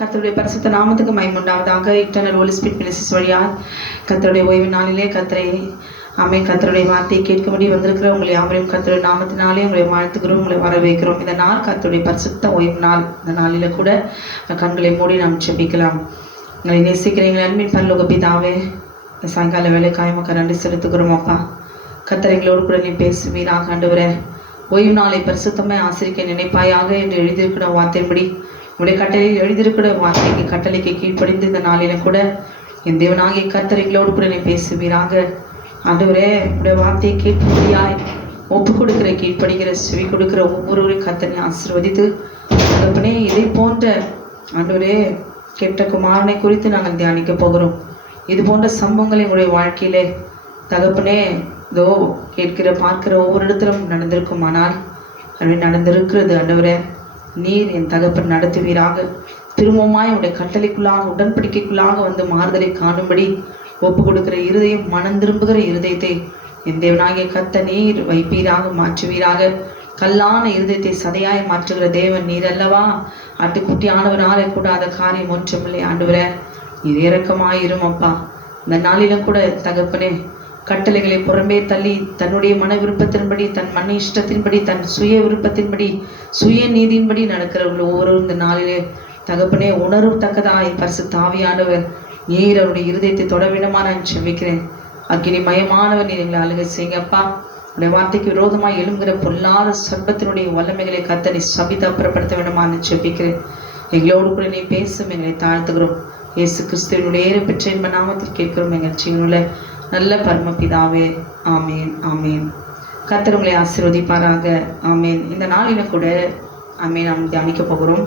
கர்த்தருடைய பரிசுத்த நாமத்துக்கு மகிமை உண்டாவதாக. இன்டர்னல் ஹோலி ஸ்பிரிட் மினிஸ்ட்ரிஸ் வழியாக கர்த்தருடைய ஓய்வு நாளிலே கர்த்தருடைய வார்த்தையை கேட்கும்படி வந்திருக்கிற உங்களை யாவரையும் கர்த்தருடைய நாமத்தினாலே உங்களை வாழ்த்துக்கிறோம், உங்களை வரவேற்கிறோம். இந்த நாள் கர்த்தருடைய பரிசுத்த ஓய்வு நாள். இந்த நாளில் கூட கண்களை மூடி நாம் ஜெபிக்கலாம். உங்களை நேசிக்கிறீங்களா அன்பின் பரலோக பிதாவே, இந்த சாயங்கால வேலைக்காய் மக்கள் நன்றி செலுத்துக்கிறோம். அப்பா கர்த்தர் எங்களோடு கூட நீ பேசுவீராக. ஆண்டவரே, ஓய்வு நாளை பரிசுத்தமாய் ஆசிரிக்க நினைப்பாயாக என்று எழுதியிருக்கிற வார்த்தையின்படி உடைய கட்டளையில் எழுதியிருக்கிற வார்த்தைக்கு கட்டளைக்கு கீழ்ப்படிந்து இந்த நாளில கூட என் தேவனாகிய கர்த்தர் எங்களோடு கூட நீ பேசுவீராக. ஆண்டவரே, உடைய வார்த்தையை கேட்கும்படியாய் ஒப்பு கொடுக்கிற கீழ்ப்படுகிற செவி கொடுக்கிற ஒவ்வொருவரையும் கர்த்தரை ஆசீர்வதித்து தகப்பனே, இதை போன்ற ஆண்டவரே கெட்ட குமாரனை குறித்து நாங்கள் தியானிக்க போகிறோம். இது போன்ற சம்பவங்களை உங்களுடைய வாழ்க்கையிலே தகப்பனே இதோ கேட்கிற பார்க்கிற ஒவ்வொரு இடத்திலும் நடந்திருக்குமானால் அது நடந்திருக்கிறது. ஆண்டவரே, நீர் என் தகப்பன் நடத்துவீராக. திரும்பமாய் உடைய கட்டளைக்குள்ளாக உடன்படிக்கைக்குள்ளாக வந்து மாறுதலை காணும்படி ஒப்பு கொடுக்கிற இருதயம், மனம் திரும்புகிற இருதயத்தை என் தேவனாகிய கர்த்தர் நீர் வைப்பீராக, மாற்றுவீராக. கல்லான இருதயத்தை சதையாய் மாற்றுகிற தேவன் நீர் அல்லவா. ஆட்டுக்குட்டியானவனாலே கூடாத காரியம் ஒன்றுமில்லை. ஆண்டவரே, நீர் இரக்கமாயிரும் அப்பா. இந்த நாளிலும் கூட தகப்பனே, கட்டளைகளை புறம்பே தள்ளி தன்னுடைய மன விருப்பத்தின்படி, தன் மன இஷ்டத்தின்படி, தன் சுய விருப்பத்தின்படி, சுய நீதியின்படி நடக்கிறவர்கள் ஒவ்வொருவரும் இந்த நாளிலே தகப்பனே உணரத்தக்கதாய் பரிசுத்த ஆவியானவர் நீர் அவருடைய இருதயத்தை தொட வேண்டுமா நான் செபிக்கிறேன். அக்கினி மயமானவர் நீர் எங்களை ஆளுகை செய்யுங்கப்பா. உடைய வார்த்தைக்கு விரோதமாக எழும்புகிற பொல்லாத சர்ப்பத்தினுடைய வல்லமைகளை கர்த்தரை சபித்து அப்புறப்படுத்த வேண்டுமா நான் செபிக்கிறேன். எங்களோடு கூட நீ பேசும், எங்களை தாழ்த்துகிறோம். இயேசு கிறிஸ்துவினுடைய பெற்ற என்ப நாமத்தில் கேட்கிறோம் எங்கள் ஜீவனுள்ள நல்ல பரமபிதாவே. ஆமேன், ஆமேன். கர்த்தர் உங்களை ஆசீர்வதிப்பாராக. ஆமேன். இந்த நாளில கூட ஆமேன் நாம் தியானிக்க போகிறோம்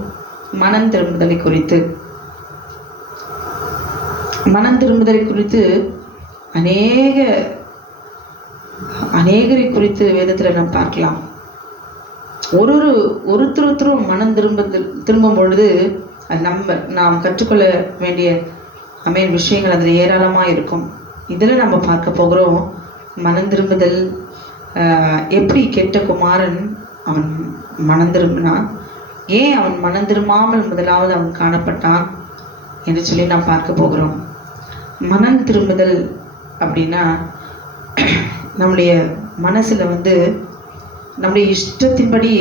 மனம் திரும்புதலை குறித்து. மனம் திரும்புதலை குறித்து அநேகரை குறித்து வேதத்தில் நாம் பார்க்கலாம். ஒருத்தரும் மனம் திரும்பும் பொழுது நாம் கற்றுக்கொள்ள வேண்டிய விஷயங்கள் அதில் ஏராளமாக இருக்கும். இதில் நம்ம பார்க்க போகிறோம் மனம் திரும்புதல். எப்படி கெட்ட குமாரன் அவன் மனம் திரும்பினான், ஏன் அவன் மனம் திரும்பாமல் முதலாவது அவன் காணப்பட்டான் என்று சொல்லி நாம் பார்க்க போகிறோம். மனம் திரும்புதல் அப்படின்னா நம்முடைய மனசில் நம்முடைய இஷ்டத்தின்படி,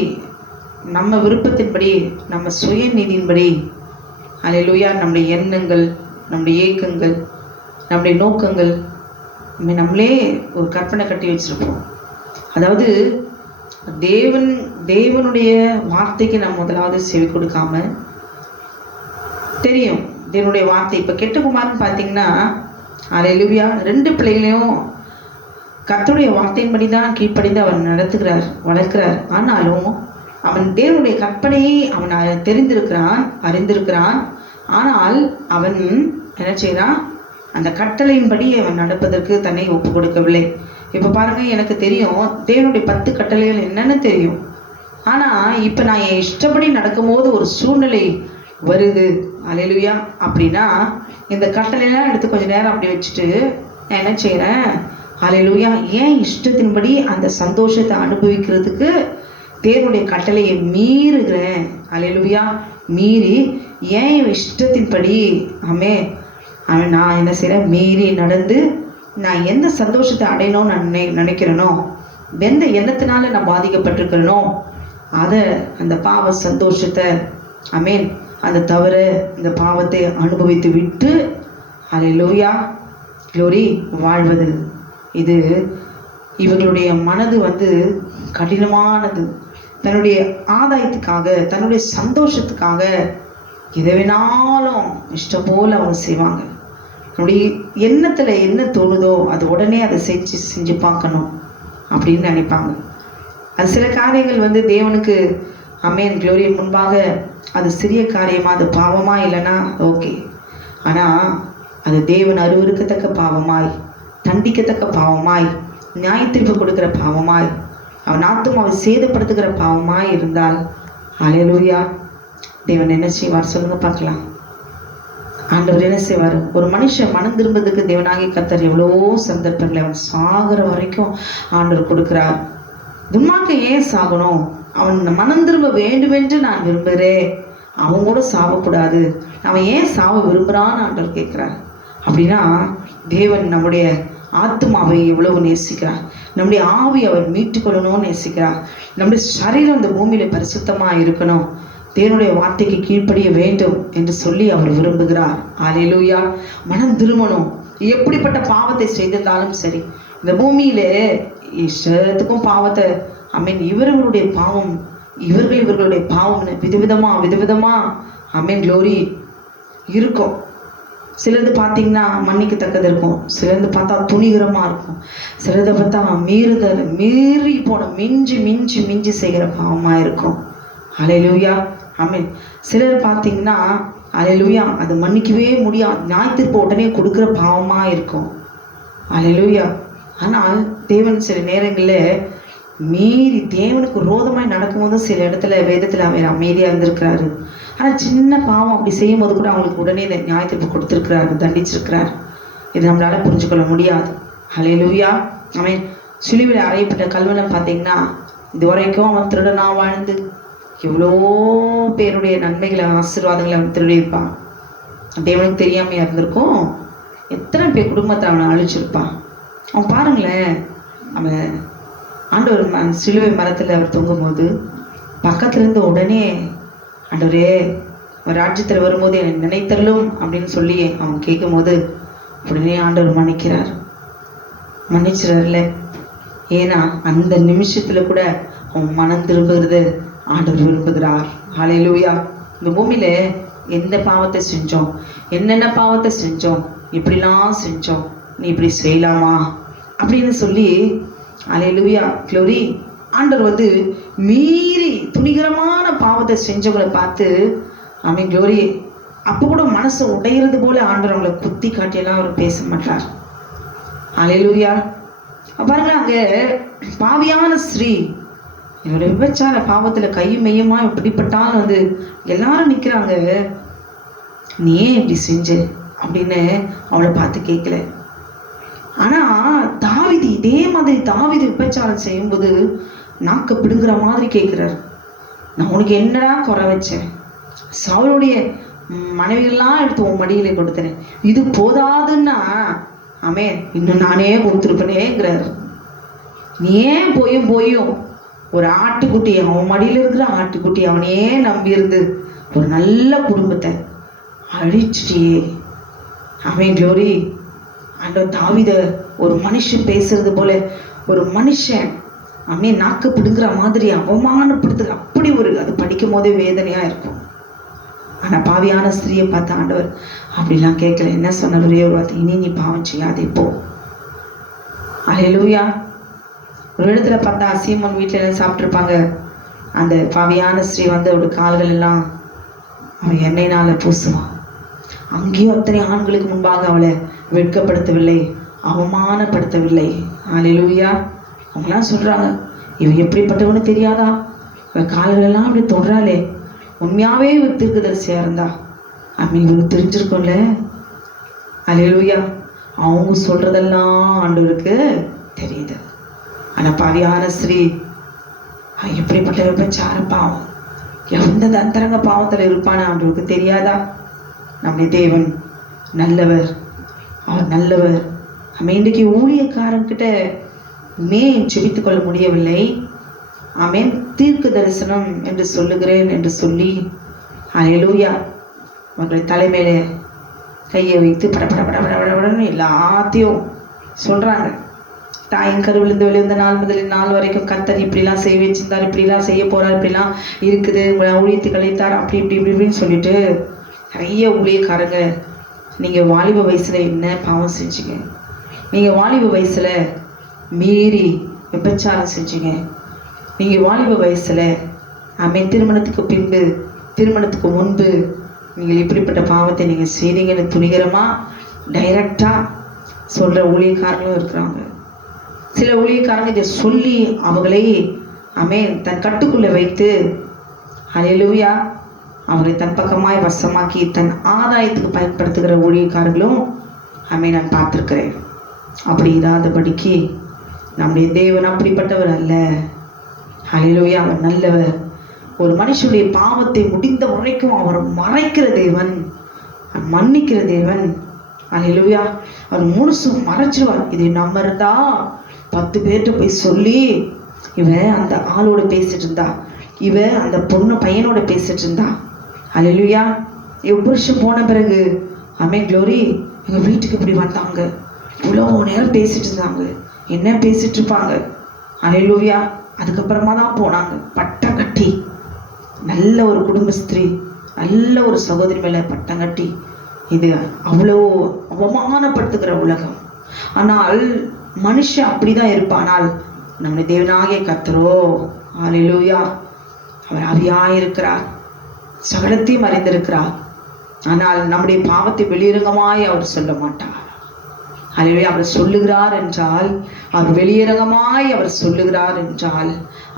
நம்ம விருப்பத்தின்படி, நம்ம சுய நீதியின்படி அல்லேலூயா நம்முடைய எண்ணங்கள், நம்முடைய ஏக்கங்கள், நம்முடைய நோக்கங்கள் நம்மளே ஒரு கற்பனை கட்டி வச்சிருப்போம். அதாவது தேவனுடைய வார்த்தைக்கு நம்ம முதலாவது செவி கொடுக்காம, தெரியும் தேவனுடைய வார்த்தை. இப்போ கெட்ட குமாரன் பார்த்தீங்கன்னா அல்லேலூயா 2 பிள்ளைகளையும் கர்த்தருடைய வார்த்தையின்படி தான் கீழ்ப்படிந்து அவன் நடத்துகிறார், வளர்க்கிறார். ஆனாலும் அவன் தேவனுடைய கற்பனையை அவன் அறிந்திருக்கிறான். ஆனால் அவன் என்ன செய்கிறான், அந்த கட்டளையின்படி அவன் நடப்பதற்கு தன்னை ஒப்பு கொடுக்கவில்லை. இப்போ பாருங்க, எனக்கு தெரியும் தேவனுடைய 10 கட்டளைகள் என்னன்னு தெரியும். ஆனால் இப்போ நான் என் இஷ்டப்படி நடக்கும்போது ஒரு சூழ்நிலை வருது அல்லேலூயா அப்படின்னா, இந்த கட்டளையெல்லாம் எடுத்து கொஞ்சம் நேரம் அப்படி வச்சுட்டு நான் என்ன செய்கிறேன், அல்லேலூயா ஏன் இஷ்டத்தின்படி அந்த சந்தோஷத்தை அனுபவிக்கிறதுக்கு தேவனுடைய கட்டளையை மீறுகிறேன். அல்லேலூயா மீறி ஏன் இஷ்டத்தின்படி நான் என்ன செய்கிறேன், மீறி நடந்து நான் எந்த சந்தோஷத்தை அடையணும்னு நான் நினைக்கிறேனோ, எந்த எண்ணத்தினால நான் பாதிக்கப்பட்டிருக்கிறேனோ அந்த பாவ சந்தோஷத்தை அந்த தவிர இந்த பாவத்தை அனுபவித்து விட்டு அல்லேலூயா க்ளோரி வாழ்வது. இது இவர்களுடைய மனது கடினமானது. தன்னுடைய ஆதாயத்துக்காக, தன்னுடைய சந்தோஷத்துக்காக எதை வேணாலும் இஷ்டம் போல் அவங்க செய்வாங்க. நம்முடைய எண்ணத்தில் என்ன தோணுதோ அது உடனே அதை செஞ்சு பார்க்கணும் அப்படின்னு நினைப்பாங்க. அது சில காரியங்கள் தேவனுக்கு க்ளோரி முன்பாக அது சிறிய காரியமாக, அது பாவமாக இல்லைன்னா ஓகே. ஆனால் அது தேவன் அருவருக்கத்தக்க பாவமாய், தண்டிக்கத்தக்க பாவமாய், நியாயத்தீர்ப்பு கொடுக்குற பாவமாய், அவன் ஆத்துமாவை சேதப்படுத்துகிற பாவமாய் இருந்தால் அல்லேலூயா தேவன் என்ன செய்வார் சொல்லுங்க பார்க்கலாம். ஆண்டவர் என்ன செய்வார், ஒரு மனுஷன் மனம் திரும்புறதுக்கு தேவனாகிய கர்த்தர் எவ்வளோ சந்தர்ப்பங்களை அவன் சாகிற வரைக்கும் ஆண்டவர் கொடுக்கிறார். துன்மார்க்கன் ஏன் சாகணும், அவன் மனம் திரும்ப வேண்டுமென்று நான் விரும்புகிறேன் அவன் கூட சாவக்கூடாது. அவன் ஏன் சாவ விரும்புகிறான்னு ஆண்டவர் கேட்குறார். அப்படின்னா தேவன் நம்முடைய ஆத்மாவை எவ்வளவு நேசிக்கிறார், நம்முடைய ஆவி அவர் மீட்டுக்கொள்ளணும்னு நேசிக்கிறார். நம்முடைய சரீரம் இந்த பூமியில் பரிசுத்தமாக இருக்கணும், தேவனுடைய வார்த்தைக்கு கீழ்ப்படிய வேண்டும் என்று சொல்லி அவர் விரும்புகிறார். அல்லேலூயா. மனம் திரும்பணும். எப்படிப்பட்ட பாவத்தை செய்திருந்தாலும் சரி, இந்த பூமியிலே இஷ்டத்துக்கும் பாவத்தை இவர்களுடைய பாவம் இவர்களுடைய பாவம்னு விதவிதமா க்ளோரி இருக்கும். சிலது பார்த்தீங்கன்னா மன்னிக்கத்தக்கது இருக்கும், சிலது பார்த்தா துணிகரமாக இருக்கும், சிலதை பார்த்தா மீறி போன மிஞ்சி செய்கிற பாவமாக இருக்கும். அல்லேலூயா. சிலர் பார்த்தீங்கன்னா அல்லேலூயா அது மன்னிக்கவே முடியாது, நியாயத்திற்கு உடனே கொடுக்குற பாவமாக இருக்கும். அல்லேலூயா. ஆனால் தேவன் சில நேரங்களில் மீறி தேவனுக்கு விரோதமாய் நடக்கும்போது சில இடத்துல வேதத்தில் அவர் அமைதியாக இருந்திருக்கிறாரு. ஆனால் சின்ன பாவம் அப்படி செய்யும் போது கூட அவங்களுக்கு உடனே இந்த நியாயத்திற்கு கொடுத்துருக்கிறாரு, தண்டிச்சிருக்கிறார். இது நம்மளால் புரிஞ்சுக்கொள்ள முடியாது. அல்லேலூயா. சிலுவையில் அறையப்பட்ட கல்வனை பார்த்தீங்கன்னா இது வரைக்கும் அவன் திருடனா வாழ்ந்து எவ்வளோ பேருடைய நன்மைகளை ஆசீர்வாதங்களை அவன் திருடியிருப்பான். தேவனுக்கு தெரியாமையாக இருந்திருக்கும். எத்தனை பேர் குடும்பத்தை அவனை அழிச்சிருப்பான். அவன் பாருங்களேன், அவன் ஆண்டவர் சிலுவை மரத்தில் அவர் தொங்கும்போது பக்கத்துலேருந்து உடனே ஆண்டவரே ஒரு ராஜ்யத்தில் வரும்போது என்னை நினைத்தரலும் அப்படின்னு சொல்லி அவன் கேட்கும்போது உடனே ஆண்டவர் மன்னிச்சிடறல. ஏன்னா அந்த நிமிஷத்தில் கூட அவன் மனம் திரும்புகிறது ஆண்டவர் விரும்புகிறார். அல்லேலூயா. இந்த பூமியில எந்த பாவத்தை செஞ்சோம், என்னென்ன பாவத்தை செஞ்சோம், இப்படிலாம் செஞ்சோம், நீ இப்படி செய்யலாமா அப்படின்னு சொல்லி அல்லேலூயா க்ளோரி ஆண்டவர் மீறி துணிகரமான பாவத்தை செஞ்சவங்களை பார்த்து க்ளோரி அப்போ கூட மனசு உடையிறது போல ஆண்டவர் அவங்களை குத்தி காட்டியெல்லாம் அவர் பேச மாட்டார். அல்லேலூயா. பாருங்க, அங்கே பாவியான ஸ்ரீ என்னோட விபச்சார பாவத்தில் கையும் மையமா இப்படிப்பட்டாலும் எல்லாரும் நிற்கிறாங்க, நீ ஏன் இப்படி செஞ்ச அப்படின்னு அவளை பார்த்து கேட்கல. ஆனால் தாவீது இதே மாதிரி தாவீது விபச்சாரம் செய்யும்போது நாக்க பிடுங்குற மாதிரி கேட்குறாரு, நான் உனக்கு என்னடா குறை வச்சேன், சவுளுடைய மனைவிகள்லாம் எடுத்து உன் மடியில் கொடுத்தேன், இது போதாதுன்னா இன்னும் நானே கொடுத்துருப்பேனேங்கிறார். நீ ஏன் போயும் ஒரு ஆட்டுக்குட்டி, அவன் மடியில் இருக்கிற ஆட்டுக்குட்டி அவனே நம்பி இருந்து ஒரு நல்ல குடும்பத்தை அழிச்சிட்டியே. க்ளோரி. ஆண்டவர் தாவீத ஒரு மனுஷன் பேசுறது போல ஒரு மனுஷன் நாக்கு பிடுங்குற மாதிரி அவமானப்படுத்துகிற அப்படி அது படிக்கும் போதே வேதனையா இருக்கும். ஆனா பாவியான ஸ்திரீயை பார்த்த ஆண்டவர் அப்படிலாம் கேட்கல. என்ன சொன்னார்? ஒரே ஒரு வார்த்தை, இனி நீ பாவம் செய்யாதே போ. அல்லேலூயா. ஒரு இடத்துல பார்த்தா சீமோன் வீட்டில் எல்லாம் சாப்பிட்ருப்பாங்க. அந்த பாவியான ஸ்ரீ அவரோட கால்கள் எல்லாம் அவன் எண்ணெயினால பூசுவான். அங்கேயும் அத்தனை ஆண்களுக்கு முன்பாக அவளை வெட்கப்படுத்தவில்லை, அவமானப்படுத்தவில்லை. அல்லேலூயா. அவங்களாம் சொல்றாங்க, இவன் எப்படிப்பட்டவனு தெரியாதா, இவன் கால்கள் எல்லாம் அப்படி தொடுறாளே, உண்மையாவே இவர் தீர்க்கதரிசியா இருந்தா இவருக்கு தெரிஞ்சிருக்கும்ல. அல்லேலூயா. அவங்க சொல்றதெல்லாம் ஆண்டவருக்கு தெரியுது. ஆனால் பாவியான ஸ்ரீ எப்படிப்பட்ட விபச்சார பாவம், எந்த அந்தரங்க பாவத்தில் இருப்பான்னு ஆண்டவருக்கு தெரியாதா? நம்முடைய தேவன் நல்லவர், அவர் நல்லவர். இன்றைக்கு ஊழியக்காரன்கிட்ட ஜெபித்து கொள்ள முடியவில்லை, தீர்க்க தரிசனம் என்று சொல்லுகிறேன் என்று சொல்லி அல்லேலூயா அவர்களுடைய தலைமையில கையை வைத்து படப்படன்னு எல்லாத்தையும் சொல்றாங்க. தாயின் கருவிலிருந்து வெளிவந்த நாள் முதல் நாள் வரைக்கும் கர்த்தர் இப்படிலாம் செய்ய வச்சிருந்தார், இப்படிலாம் செய்ய போறார், இப்படிலாம் இருக்குது, உங்களை ஊழியத்தை கழித்தார், அப்படி இப்படின்னு சொல்லிட்டு நிறைய ஊழியக்காரங்க, நீங்கள் வாலிப வயசில் என்ன பாவம் செஞ்சீங்க, நீங்கள் வாலிப வயசில் மீறி விபச்சாரம் செஞ்சீங்க, நீங்கள் வாலிப வயசில் திருமணத்துக்கு பின்பு திருமணத்துக்கு முன்பு நீங்கள் இப்படிப்பட்ட பாவத்தை நீங்கள் செய்தீங்கன்னு துணிகரமாக டைரக்டாக சொல்கிற ஊழியக்காரங்களும் இருக்கிறாங்க. சில ஊழியக்காரங்க இதை சொல்லி அவங்களை தன் கட்டுக்குள்ளே வைத்து அல்லேலூயா அவரை தன் பக்கமாய் வசமாக்கி தன் ஆதாயத்துக்கு பயன்படுத்துகிற ஊழியக்காரர்களும் நான் பார்த்துருக்கிறேன். அப்படி இராதபடிக்கு நம்முடைய தேவன் அப்படிப்பட்டவர் அல்ல. அல்லேலூயா. அவர் நல்லவர். ஒரு மனுஷனுடைய பாவத்தை முடிந்த வரைக்கும் அவர் மறைக்கிற தேவன், மன்னிக்கிற தேவன். அல்லேலூயா. அவர் முழுசும் மறைச்சிருவார். இதை நம்ம இருந்தா 10 பேர்கிட்ட போய் சொல்லி, இவன் அந்த ஆளோட பேசிட்டு இருந்தா, இவன் அந்த பொண்ணு பையனோட பேசிட்டு இருந்தா, அல்லேலூயா, வருஷம் போன பிறகு ஆமென் க்ளோரி, எங்க வீட்டுக்கு இப்படி வந்தாங்க, இவ்வளோ நேரம் பேசிட்டு இருந்தாங்க, என்ன பேசிட்டு இருப்பாங்க, அல்லேலூயா. அதுக்கப்புறமா தான் போனாங்க. பட்டம் கட்டி நல்ல ஒரு குடும்பஸ்திரீ, நல்ல ஒரு சகோதரி மேல பட்டம் கட்டி, இது அவ்வளோ அவமானப்படுத்துகிற உலகம். ஆனால் மனுஷன் அப்படிதான் இருப்பானால் நம்முடைய தேவனாகிய கர்த்தரோ அல்லேலூயா, அவர் ஆவியாயிருக்கிறார், சகலத்தையும் அறிந்திருக்கிறார். ஆனால் நம்முடைய பாவத்தை வெளியரங்கமாய் அவர் சொல்ல மாட்டார். அல்லேலூயா. அவர் சொல்லுகிறார் என்றால், அவர் வெளியரங்கமாய் அவர் சொல்லுகிறார் என்றால்,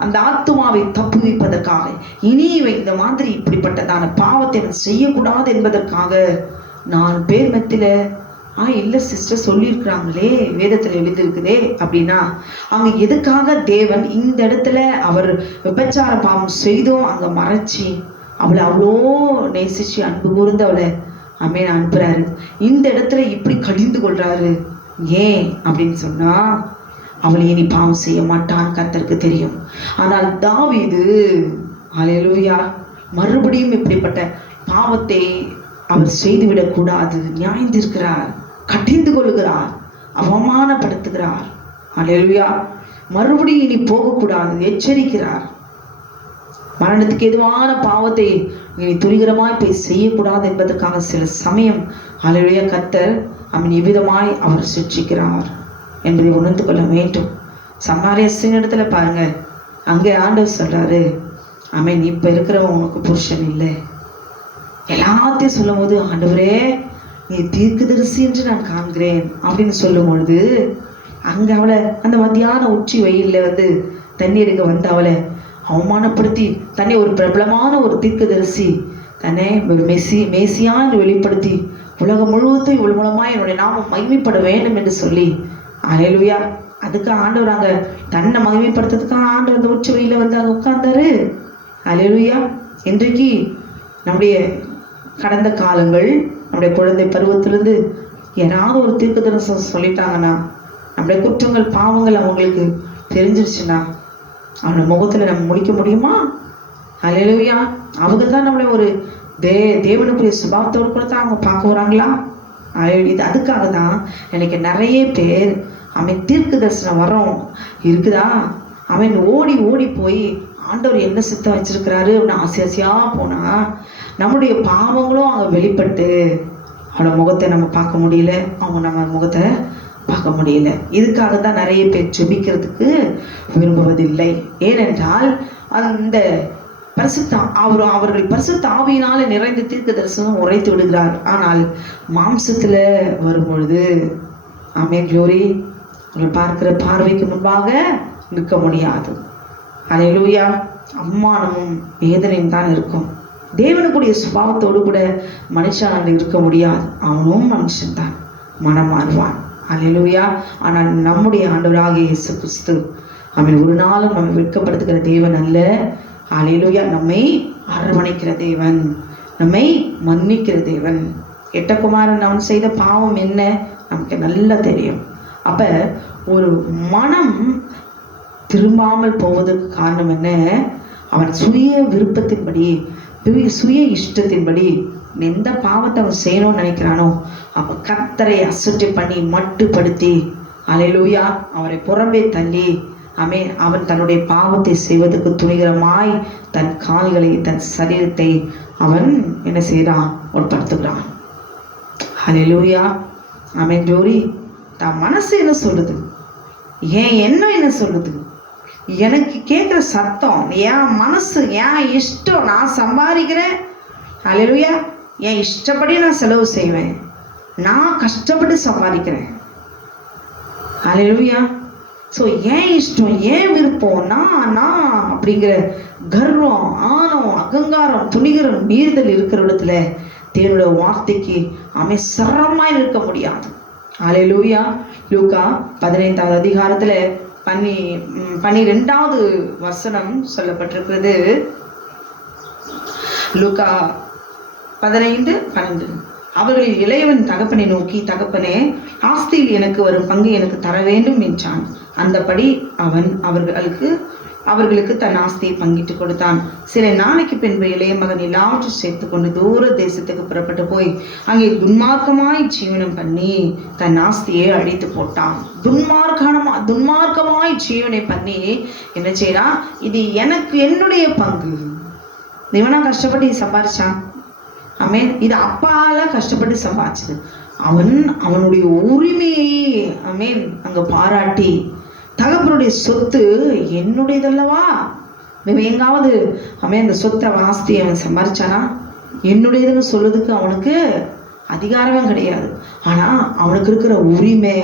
அந்த ஆத்துமாவை தப்புவிப்பதற்காக, இனி இந்த மாதிரி இப்படிப்பட்டதான பாவத்தை செய்யக்கூடாது என்பதற்காக 4 பேர் மத்தியில இல்லை சிஸ்டர் சொல்லியிருக்கிறாங்களே, வேதத்தில் எழுதியிருக்குதே அப்படின்னா, அங்க எதுக்காக தேவன் இந்த இடத்துல அவர் விபச்சார பாவம் செய்தோம் அங்க மறைச்சி அவளை அவ்வளோ நேசிச்சு அன்பு கூர்ந்து அவளை அமேன் அனுப்புறாரு. இந்த இடத்துல இப்படி கடிந்து கொள்றாரு. ஏன் அப்படின்னு சொன்னா, அவளை இனி பாவம் செய்ய மாட்டான்னு கர்த்தருக்கு தெரியும். ஆனால் தாவீது அல்லேலூயா மறுபடியும் இப்படிப்பட்ட பாவத்தை அவர் செய்துவிடக் கூடாது, நியாயந்திருக்கிறார், கடிந்து கொள்கிறார், அவமானப்படுத்துகிறார். அல்லேலூயா. மறுபடியும் இனி போகக்கூடாது, எச்சரிக்கிறார். மரணத்துக்கு எதுவான பாவத்தை இனி துரிகரமாய் போய் செய்யக்கூடாது என்பதற்காக சில சமயம் அல்லேலூயா கர்த்தர் அவன் எவ்விதமாய் அவர் சிட்சிக்கிறார் என்பதை உணர்ந்து கொள்ள வேண்டும். சமாரிய இடத்துல பாருங்க, அங்கே ஆண்டவர் சொல்றாரு, அவன் இப்ப இருக்கிறவன் உனக்கு புருஷன் இல்லை. எல்லாத்தையும் சொல்லும் போது, ஆண்டவரே நீ தீர்க்கதரிசி என்று நான் காண்கிறேன் அப்படின்னு சொல்லும் பொழுது, அங்க அவளை அந்த மத்தியான உச்சி வெயில்ல தண்ணி எடுக்க வந்து அவளை அவமானப்படுத்தி, தன்னை ஒரு பிரபலமான ஒரு தீர்க்கதரிசி, தன்னை ஒரு மேசியா என்று வெளிப்படுத்தி, உலகம் முழுவதும் இவள் மூலமா என்னுடைய நாமம் மகிமைப்பட வேண்டும் என்று சொல்லி, அல்லேலூயா, அதுக்கு ஆண்டவர் அங்க தன்னை மகிமைப்படுத்துறதுக்காக ஆண்டவர் அந்த உச்சி வெயில அங்க உட்கார்ந்தாரு. அல்லேலூயா. இன்றைக்கு நம்முடைய கடந்த காலங்கள், நம்முடைய குழந்தை பருவத்திலிருந்து யாராவது ஒரு தீர்க்கதரிசனம் சொல்லிட்டாங்கன்னா, நம்முடைய குற்றங்கள் பாவங்கள் அவங்களுக்கு தெரிஞ்சிருச்சுன்னா, அவனோட முகத்துல நம்ம முடிக்க முடியுமா? அல்லேலூயா. அவங்க தான் நம்மளை ஒரு தேவனுக்குரிய சுபாவத்தோடு கூட தான் அவங்க பார்க்க வராங்களா? இது அதுக்காக தான் எனக்கு நிறைய பேர் அவன் தீர்க்க தரிசனம் வரோம் இருக்குதா, அவன் ஓடி ஓடி போய் ஆண்டவர் என்ன சித்தம் வச்சிருக்கிறாரு அப்படின்னு ஆசையா போனா, நம்முடைய பாவங்களும் அங்கே வெளிப்பட்டு அவளை முகத்தை நம்ம பார்க்க முடியல, அவங்க நம்ம முகத்தை பார்க்க முடியல. இதுக்காக தான் நிறைய பேர் ஜெபிக்கிறதுக்கு விரும்புவதில்லை. ஏனென்றால் அந்த அவர்கள் பரிசுத்த ஆவியினால நிறைந்த தீர்க்க தரிசனம் உரைத்து விடுகிறார். ஆனால் மாம்சத்துல வரும்பொழுது ஆமென் க்ளோரி, அவர்கள் பார்க்கிற பார்வைக்கு முன்பாக நிற்க முடியாது. அல்லேலூயா. அவமானமும் வேதனையும் தான் இருக்கும். தேவனுக்குரிய சுபாவத்தோடு கூட மனுஷன் இருக்க முடியாது. அவனும் மனுஷன்தான், மனம் மாறுவான். அல்லேலூயா. ஆனால் நம்முடைய ஆண்டவராகிய இயேசு கிறிஸ்து அவன் ஒரு நாளும் நம்ம வெட்கப்படுத்துகிற தேவன் அல்ல. அல்லேலூயா. நம்மை அரவணைக்கிற தேவன், நம்மை மன்னிக்கிற தேவன். எட்டகுமாரன் அவன் செய்த பாவம் என்ன நமக்கு நல்லா தெரியும். அப்ப ஒரு மனம் திரும்பாமல் போவதற்கு காரணம் என்ன? அவன் சுய விருப்பத்தின்படி, சுய இஷ்டத்தின்படி எந்த பாவத்தை அவன் செய்யணும்னு நினைக்கிறானோ அவன் கர்த்தரை அசட்டை பண்ணி மட்டுப்படுத்தி, அல்லேலூயா, அவரை புறம்பே தள்ளி அவன் தன்னுடைய பாவத்தை செய்வதற்கு துணிகரமாய் தன் கால்களை, தன் சரீரத்தை அவன் என்ன செய்யறான்? உட்படுத்துகிறான். அல்லேலூயா. ஆமென் ஜோரி. தான் மனசு என்ன சொல்லுது, என் எண்ணம் என்ன சொல்லுது, எனக்கு கேட்குற சத்தம், என் மனசு, என் இஷ்டம், நான் சம்பாதிக்கிறேன், அல்லேலூயா, என் இஷ்டப்படி நான் செலவு செய்வேன், நான் கஷ்டப்பட்டு சம்பாதிக்கிறேன், அல்லேலூயா. ஸோ ஏன் இஷ்டம், ஏன் விருப்பம், நான் அப்படிங்கிற கர்வம், ஆணவம், அகங்காரம், துணிகரம், மீறுதல் இருக்கிற இடத்துல தேவனுடைய வார்த்தைக்கு சரமாய் நிற்க முடியாது. அல்லேலூயா. லூக்கா 15வது அதிகாரத்துல 12வது வசனம் சொல்லப்பட்டிருக்கிறது. லூக்கா 15:12. அவர்களில் இளையவன் தகப்பனை நோக்கி, தகப்பனே, ஆஸ்தியில் எனக்கு வரும் பங்கு எனக்கு தர வேண்டும் என்றான். அந்தபடி அவன் அவர்களுக்கு தன் ஆஸ்தியை பங்கிட்டு கொடுத்தான். சில நாளைக்கு பின்பு இளைய மகன் எல்லாவற்றையும் சேர்த்து கொண்டு தூர தேசத்துக்கு புறப்பட்டு போய் அங்கே துன்மார்க்கமாய் ஜீவனம் பண்ணி தன் ஆஸ்தியை அழித்து போட்டான். துன்மார்க்கமாய் ஜீவனை பண்ணி என்ன செய்யறான்? இது எனக்கு என்னுடைய பங்கு. இவனா கஷ்டப்பட்டு சம்பாரிச்சான். ஆமென். இது அப்பால கஷ்டப்பட்டு சம்பாதிச்சது. அவனுடைய உரிமையை ஆமென் அங்க பாராட்டி, தகப்பனுடைய சொத்து என்னுடையதல்லவா, எங்காவது அவன் அந்த சொத்தை ஆஸ்தியை அவன் சம்பாரிச்சானா என்னுடையதுன்னு சொல்றதுக்கு அவனுக்கு அதிகாரமே கிடையாது. ஆனா அவனுக்கு இருக்கிற உரிமை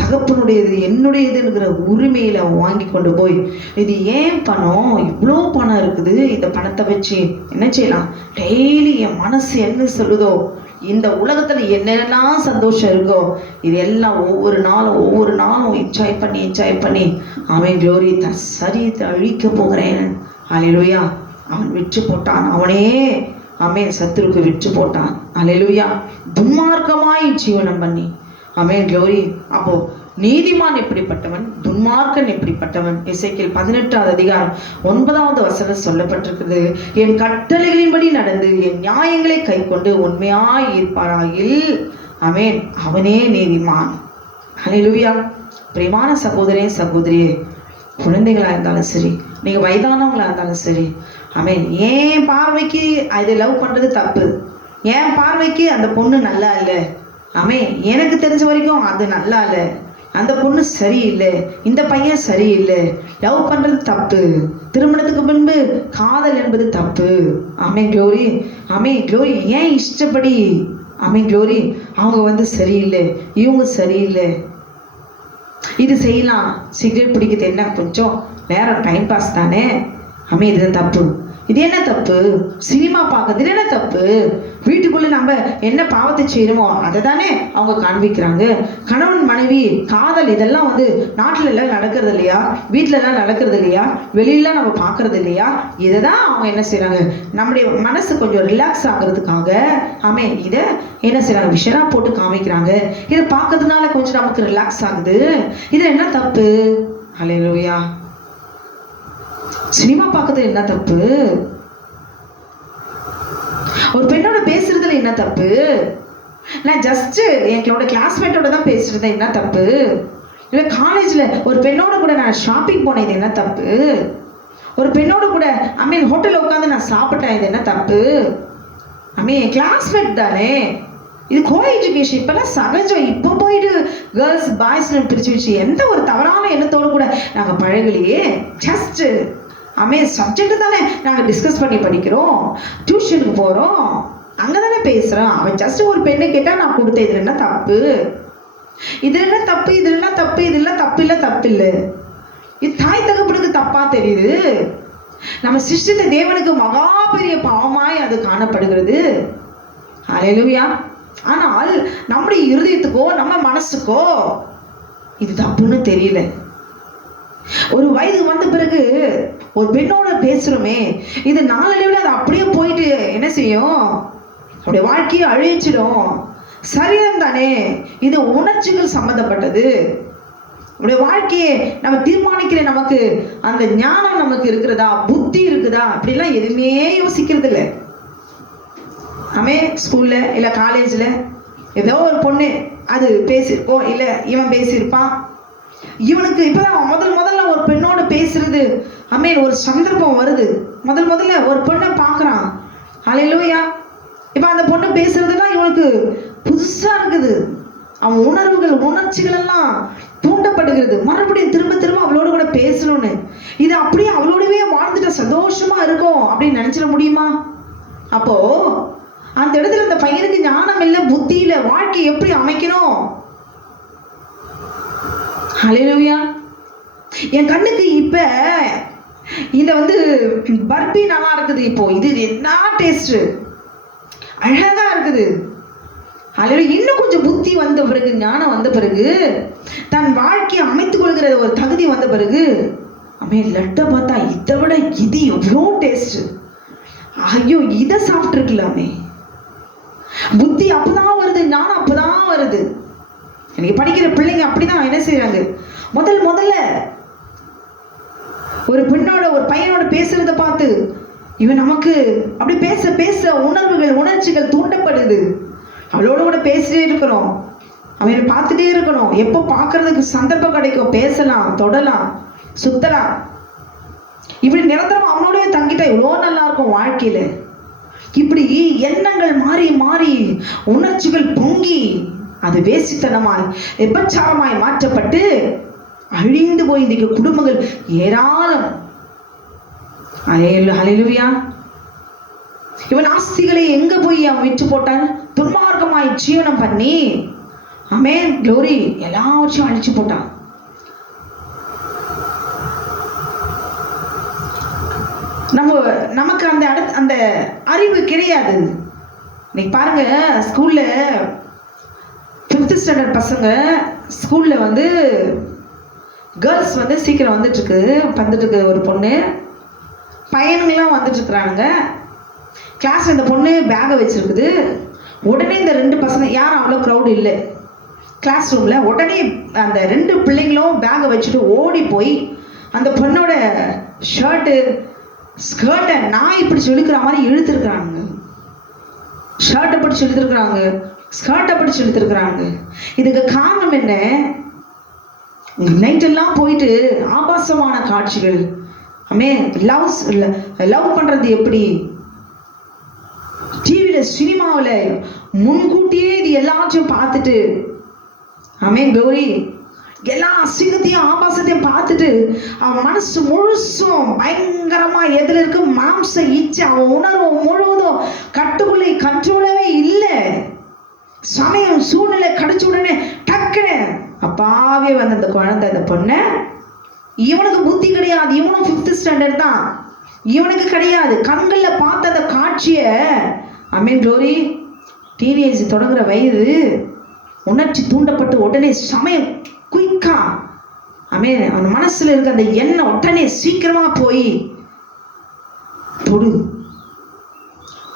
தகப்பனுடையது, என்னுடையதுங்கிற உரிமையில வாங்கி கொண்டு போய், இது ஏன் பணம், இவ்வளோ பணம் இருக்குது, இந்த பணத்தை வச்சு என்ன செய்யலாம், டெய்லி என் மனசு என்ன சொல்லுதோ, இந்த உலகத்துல என்னெல்லாம் சந்தோஷம் இருக்கோ இது எல்லாம் ஒவ்வொரு நாளும் என்ஜாய் பண்ணி அவன் க்ளோரி சரீரத்தை அழிக்க போகிறேன். அல்லேலூயா. அவன் விற்று போட்டான். அவனே அவன் சத்துருக்கு விற்று போட்டான். அல்லேலூயா. துன்மார்க்கமாய் ஜீவனம் பண்ணி ஆமென், க்ளோரி. அப்போ நீதிமான் எப்படிப்பட்டவன், துன்மார்க்கன் எப்படிப்பட்டவன்? எசேக்கியேல் 18வது அதிகாரம் 9வது வசனம் சொல்லப்பட்டிருக்கிறது. என் கட்டளைகளின்படி நடந்து என் நியாயங்களை கை கொண்டு உண்மையாய் இருப்பாராயில் ஆமென், அவனே நீதிமான். அல்லேலூயா. பிரியமான சகோதரியே, குழந்தைகளா இருந்தாலும் சரி, நீங்க வயதானவங்களா இருந்தாலும் சரி, ஆமென், என் பார்வைக்கு அது லவ் பண்றது தப்பு, என் பார்வைக்கு அந்த பொண்ணு நல்லா இல்லை, ஆமென், எனக்கு தெரிஞ்ச வரைக்கும் அது நல்லா இல்லை, அந்த பொண்ணு சரியில்லை, இந்த பையன் சரியில்லை, லவ் பண்றது தப்பு, திருமணத்துக்கு முன்பு காதல் என்பது தப்பு. ஆமென், க்ளோரி. ஆமென், க்ளோரி. ஏன் இஷ்டப்படி ஆமென், க்ளோரி, அவங்க சரியில்லை, இவங்க சரியில்லை, இது செய்யலாம், சிகரெட் பிடிக்கிறது என்ன கொஞ்சம் நேரம் டைம் பாஸ் தானே, ஆமென், இதுதான் தப்பு. இது என்ன தப்பு? சினிமா பார்க்கறது என்ன தப்பு? வீட்டுக்குள்ள நம்ம என்ன பாவத்தை செய்யணுமோ அதை தானே அவங்க காண்பிக்கிறாங்க. கணவன் மனைவி காதல் இதெல்லாம் நாட்டுல எல்லாம் நடக்கிறது இல்லையா, வீட்டுல எல்லாம் நடக்கிறது இல்லையா, வெளியில நம்ம பார்க்கறது இல்லையா? இதை தான் அவங்க என்ன செய்யறாங்க, நம்முடைய மனசு கொஞ்சம் ரிலாக்ஸ் ஆகுறதுக்காக ஆமே இதை என்ன செய்யறாங்க, விஷனா போட்டு காமிக்கிறாங்க. இதை பார்க்கறதுனால கொஞ்சம் நமக்கு ரிலாக்ஸ் ஆகுது. இதுல என்ன தப்பு? அல்லேலூயா. சினிமா பார்க்கறது என்ன தப்பு? ஒரு பெண்ணோட பேசுறதுல என்ன தப்பு? நான் ஜஸ்ட் எங்களோட கிளாஸ்மேட்டோட தான் பேசுறது என்ன தப்பு? இல்லை காலேஜ்ல ஒரு பெண்ணோட கூட நான் ஷாப்பிங் போனேன், இது என்ன தப்பு? ஒரு பெண்ணோட கூட ஹோட்டல்ல உட்காந்து நான் சாப்பிட்டேன், இது என்ன தப்பு? கிளாஸ்மேட் தானே, இது கோ எஜுகேஷன், இப்பெல்லாம் சகஜம். இப்போ போயிட்டு கேர்ள்ஸ் பாய்ஸ் பிரிச்சு வச்சு எந்த ஒரு தவறான எண்ணத்தோடு கூட நாங்கள் பழகலையே. ஜஸ்ட் சப்ஜெக்ட் தானே நாங்கள் டிஸ்கஸ் பண்ணி படிக்கிறோம், டியூஷனுக்கு போகிறோம், அங்கே தானே பேசுகிறோம். அவன் ஜஸ்ட் ஒரு பெண்ணை கேட்டால் நான் கொடுத்தேன், இது என்ன தப்பு? இது என்ன தப்பு? இது என்ன தப்பு? இதெல்லாம் தப்பு இல்லை. இது தாய் தகப்பனுக்கு தப்பா தெரியுது. நம்ம சிருஷ்டித்த தேவனுக்கு மகா பெரிய பாவமாய் அது காணப்படுகிறது. அல்லேலூயா. ஆனால் நம்முடைய இருதயத்துக்கோ நம்ம மனசுக்கோ இது தப்புன்னு தெரியல. ஒரு வயது வந்த பிறகு ஒரு பெண்ணோட பேசுறோமே, இது நாளடைவில் அது அப்படியே போயிட்டு என்ன செய்யும், அப்படியே வாழ்க்கையை அழிச்சிடும். சரீரம் தானே, இது உணர்ச்சிகள் சம்பந்தப்பட்டது. நம்முடைய வாழ்க்கையை நம்ம தீர்மானிக்கிற நமக்கு அந்த ஞானம் நமக்கு இருக்கிறதா, புத்தி இருக்குதா, அப்படிலாம் எதுவுமே யோசிக்கிறது இல்லை. ஸ்கூல்ல இல்லை காலேஜில் ஏதோ ஒரு பொண்ணு அது பேசியிருப்போம், இல்லை இவன் பேசியிருப்பான். இவனுக்கு இப்போதான் முதல்ல ஒரு பெண்ணோட பேசுறது ஒரு சந்தர்ப்பம் வருது. முதல்ல ஒரு பெண்ணை பார்க்குறான். அல்லேலூயா. இப்போ அந்த பொண்ணு பேசுறதுலாம் இவனுக்கு புதுசா இருக்குது. அவன் உணர்ச்சிகள் எல்லாம் தூண்டப்படுகிறது. மறுபடியும் திரும்ப அவளோட கூட பேசணும்னு, இது அப்படியே அவளோடவே வாழ்ந்துட்ட சந்தோஷமா இருக்கும் அப்படின்னு நினைச்சிட முடியுமா? அப்போ அந்த இடத்துல அந்த பையனுக்கு ஞானம் இல்லை, புத்தி இல்லை, வாழ்க்கை எப்படி அமைக்கணும். அல்லேலூயா. என் கண்ணுக்கு இப்ப இந்த பர்பி நல்லா இருக்குது. இப்போ இது என்ன டேஸ்ட், அழகா இருக்குது. அல்லேலூயா. இன்னும் கொஞ்சம் புத்தி வந்த பிறகு, ஞானம் வந்த பிறகு, தன் வாழ்க்கையை அமைத்துக் கொள்கிற ஒரு தகுதி வந்த பிறகு லட்டை பார்த்தா இதை விட இது எவ்வளோ டேஸ்ட். ஐயோ இதை சாப்பிட்டு இருக்கலாமே. புத்தி அப்பதான் வருது, ஞானம் அப்பதான் வருது. எனக்கு படிக்கிற பிள்ளைங்க அப்படிதான் என்ன செய்யறாங்க, முதல்ல ஒரு பெண்ணோட ஒரு பையனோட பேசுறத பார்த்து இவன் நமக்கு அப்படி பேச பேச உணர்வுகள் உணர்ச்சிகள் தூண்டப்படுது. அவளோட கூட பேசிட்டே இருக்கிறோம், அவனை பார்த்துட்டே இருக்கணும். எப்போ பார்க்கறதுக்கு சந்தர்ப்பம் கிடைக்கும் பேசலாம், தொடலாம், சுத்தலாம். இப்படி நிரந்தரம் அவனோடய தங்கிட்டா எவ்வளோ நல்லா இருக்கும் வாழ்க்கையில. இப்படி எண்ணங்கள் மாறி மாறி உணர்ச்சிகள் பொங்கி அது வேசித்தனமாய் விபச்சாரமாய் மாற்றப்பட்டு அழிந்து போய் இன்றைக்கு குடும்பங்கள் ஏராளம். ஹல்லேலூயா. இவன் ஆஸ்திகளை எங்க போய் அவன் விற்று போட்டான், துன்மார்க்கமாய் ஜீவனம் பண்ணி ஆமென் க்ளோரி எல்லாவற்றையும் அழிச்சு போட்டான். நமக்கு அந்த அறிவு கிடையாது. இன்னைக்கு பாருங்க, ஸ்கூல்ல 5th ஸ்டாண்டர்ட் பசங்க ஸ்கூல்ல கேர்ள்ஸ் சீக்கிரம் வந்துட்டு இருக்கு ஒரு பொண்ணு, பையனுங்களாம் வந்துட்டு இருக்கிறானுங்க. கிளாஸ்ல இந்த பொண்ணு பேகை வச்சிருக்குது. உடனே இந்த 2 பசங்க, யாரும் அவ்வளோ க்ரௌடு இல்லை கிளாஸ் ரூம்ல, உடனே அந்த 2 பிள்ளைங்களும் பேகை வச்சுட்டு ஓடி போய் அந்த பொண்ணோட ஸ்கர்ட்டை நாய் பிடிச்சி இழுக்கிற மாதிரி இழுத்துருக்குறாங்க. ஷர்ட்டை பிடிச்சி இழுத்துருக்குறாங்க, ஸ்கர்ட்டை பிடிச்சி இழுத்துருக்குறாங்க. இதுக்கு காரணம் என்ன? நைட்டெல்லாம் போயிட்டு ஆபாசமான காட்சிகள், லவ் பண்றது எப்படி, டிவியில சினிமாவில் முன்கூட்டியே இது எல்லாத்தையும் பார்த்துட்டு க்ளோரி எல்லா அசிங்கத்தையும் ஆபாசத்தையும் பார்த்துட்டு அவன் மனசு முழுசும் பயங்கரமா எதுல இருக்கு, மாம்ச இச்சை, அவன் உணர்வு முழுவதும் கட்டுக்குள்ளே கண்ட்ரோலவே இல்லை. சமயம் சூழ்நிலை கிடைச்ச உடனே டக்குன்னு அப்பாவே அந்த குழந்தை அந்த பொண்ணு, இவனுக்கு புத்தி கிடையாது, இவனும் 5th ஸ்டாண்டர்ட் தான், இவனுக்கு கிடையாது. கண்கள்ல பார்த்த அந்த காட்சியை க்ளோரி டீனேஜ் தொடங்குற வயது, உணர்ச்சி தூண்டப்பட்டு உடனே சமயம் குயிக்கா அவன் மனசுல இருக்க அந்த எண்ணம் உடனே சீக்கிரமா போய் தொடு,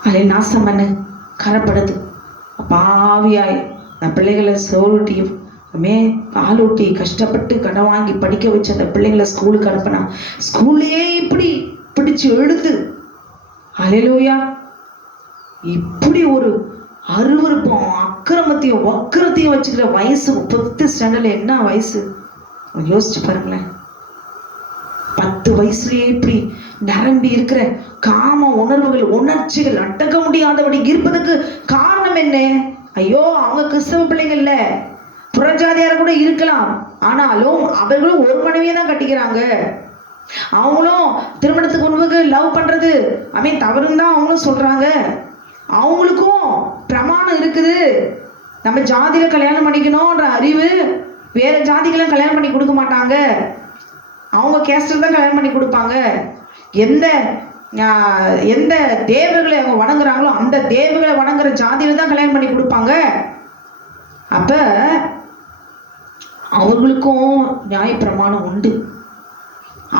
அதை நாசம் பண்ணு, கரப்படுது. பாவியாய் நான் பிள்ளைகளை சோறுட்டியும் பால் ஊட்டி கஷ்டப்பட்டு கடன் வாங்கி படிக்க வச்சு அந்த பிள்ளைங்களை ஸ்கூலுக்கு அனுப்பினா, ஸ்கூல்லையே இப்படி பிடிச்சு எழுது. ஹல்லேலூயா. இப்படி ஒரு அருவருப்பம் அக்கிரமத்தையும் வக்கரத்தையும் வச்சுக்கிற வயசு 10th ஸ்டாண்டர்ட்ல என்ன வயசு யோசிச்சு பாருங்களேன். 10 வயசுலயே இப்படி நிரம்பி இருக்கிற காம உணர்வுகள் உணர்ச்சிகள் அடக்க முடியாதபடி இருப்பதுக்கு காரணம் என்ன? ஐயோ, அவங்க கிறிஸ்தவ பிள்ளைங்க இல்ல, புறஜாதியார கூட இருக்கலாம், ஆனாலும் அவர்களும் ஒரு மனைவியை தான் கட்டிக்கிறாங்க. அவங்களும் திருமணத்துக்கு முன்பு லவ் பண்றது தவறுன்னு தான் அவங்களும் சொல்றாங்க. அவங்களுக்கும் பிரமாணம் இருக்குது, நம்ம ஜாதியில கல்யாணம் பண்ணிக்கணும்ன்ற அறிவு. வேற ஜாதிகளை கல்யாணம் பண்ணி கொடுக்க மாட்டாங்க, அவங்க கேஸ்டில் தான் கல்யாணம் பண்ணி கொடுப்பாங்க. எந்த தேவர்களை அவங்க வணங்குறாங்களோ அந்த தேவர்களை வணங்குற ஜாதியில தான் கல்யாணம் பண்ணி கொடுப்பாங்க. அப்ப அவங்களுக்கும் நியாய பிரமாணம் உண்டு,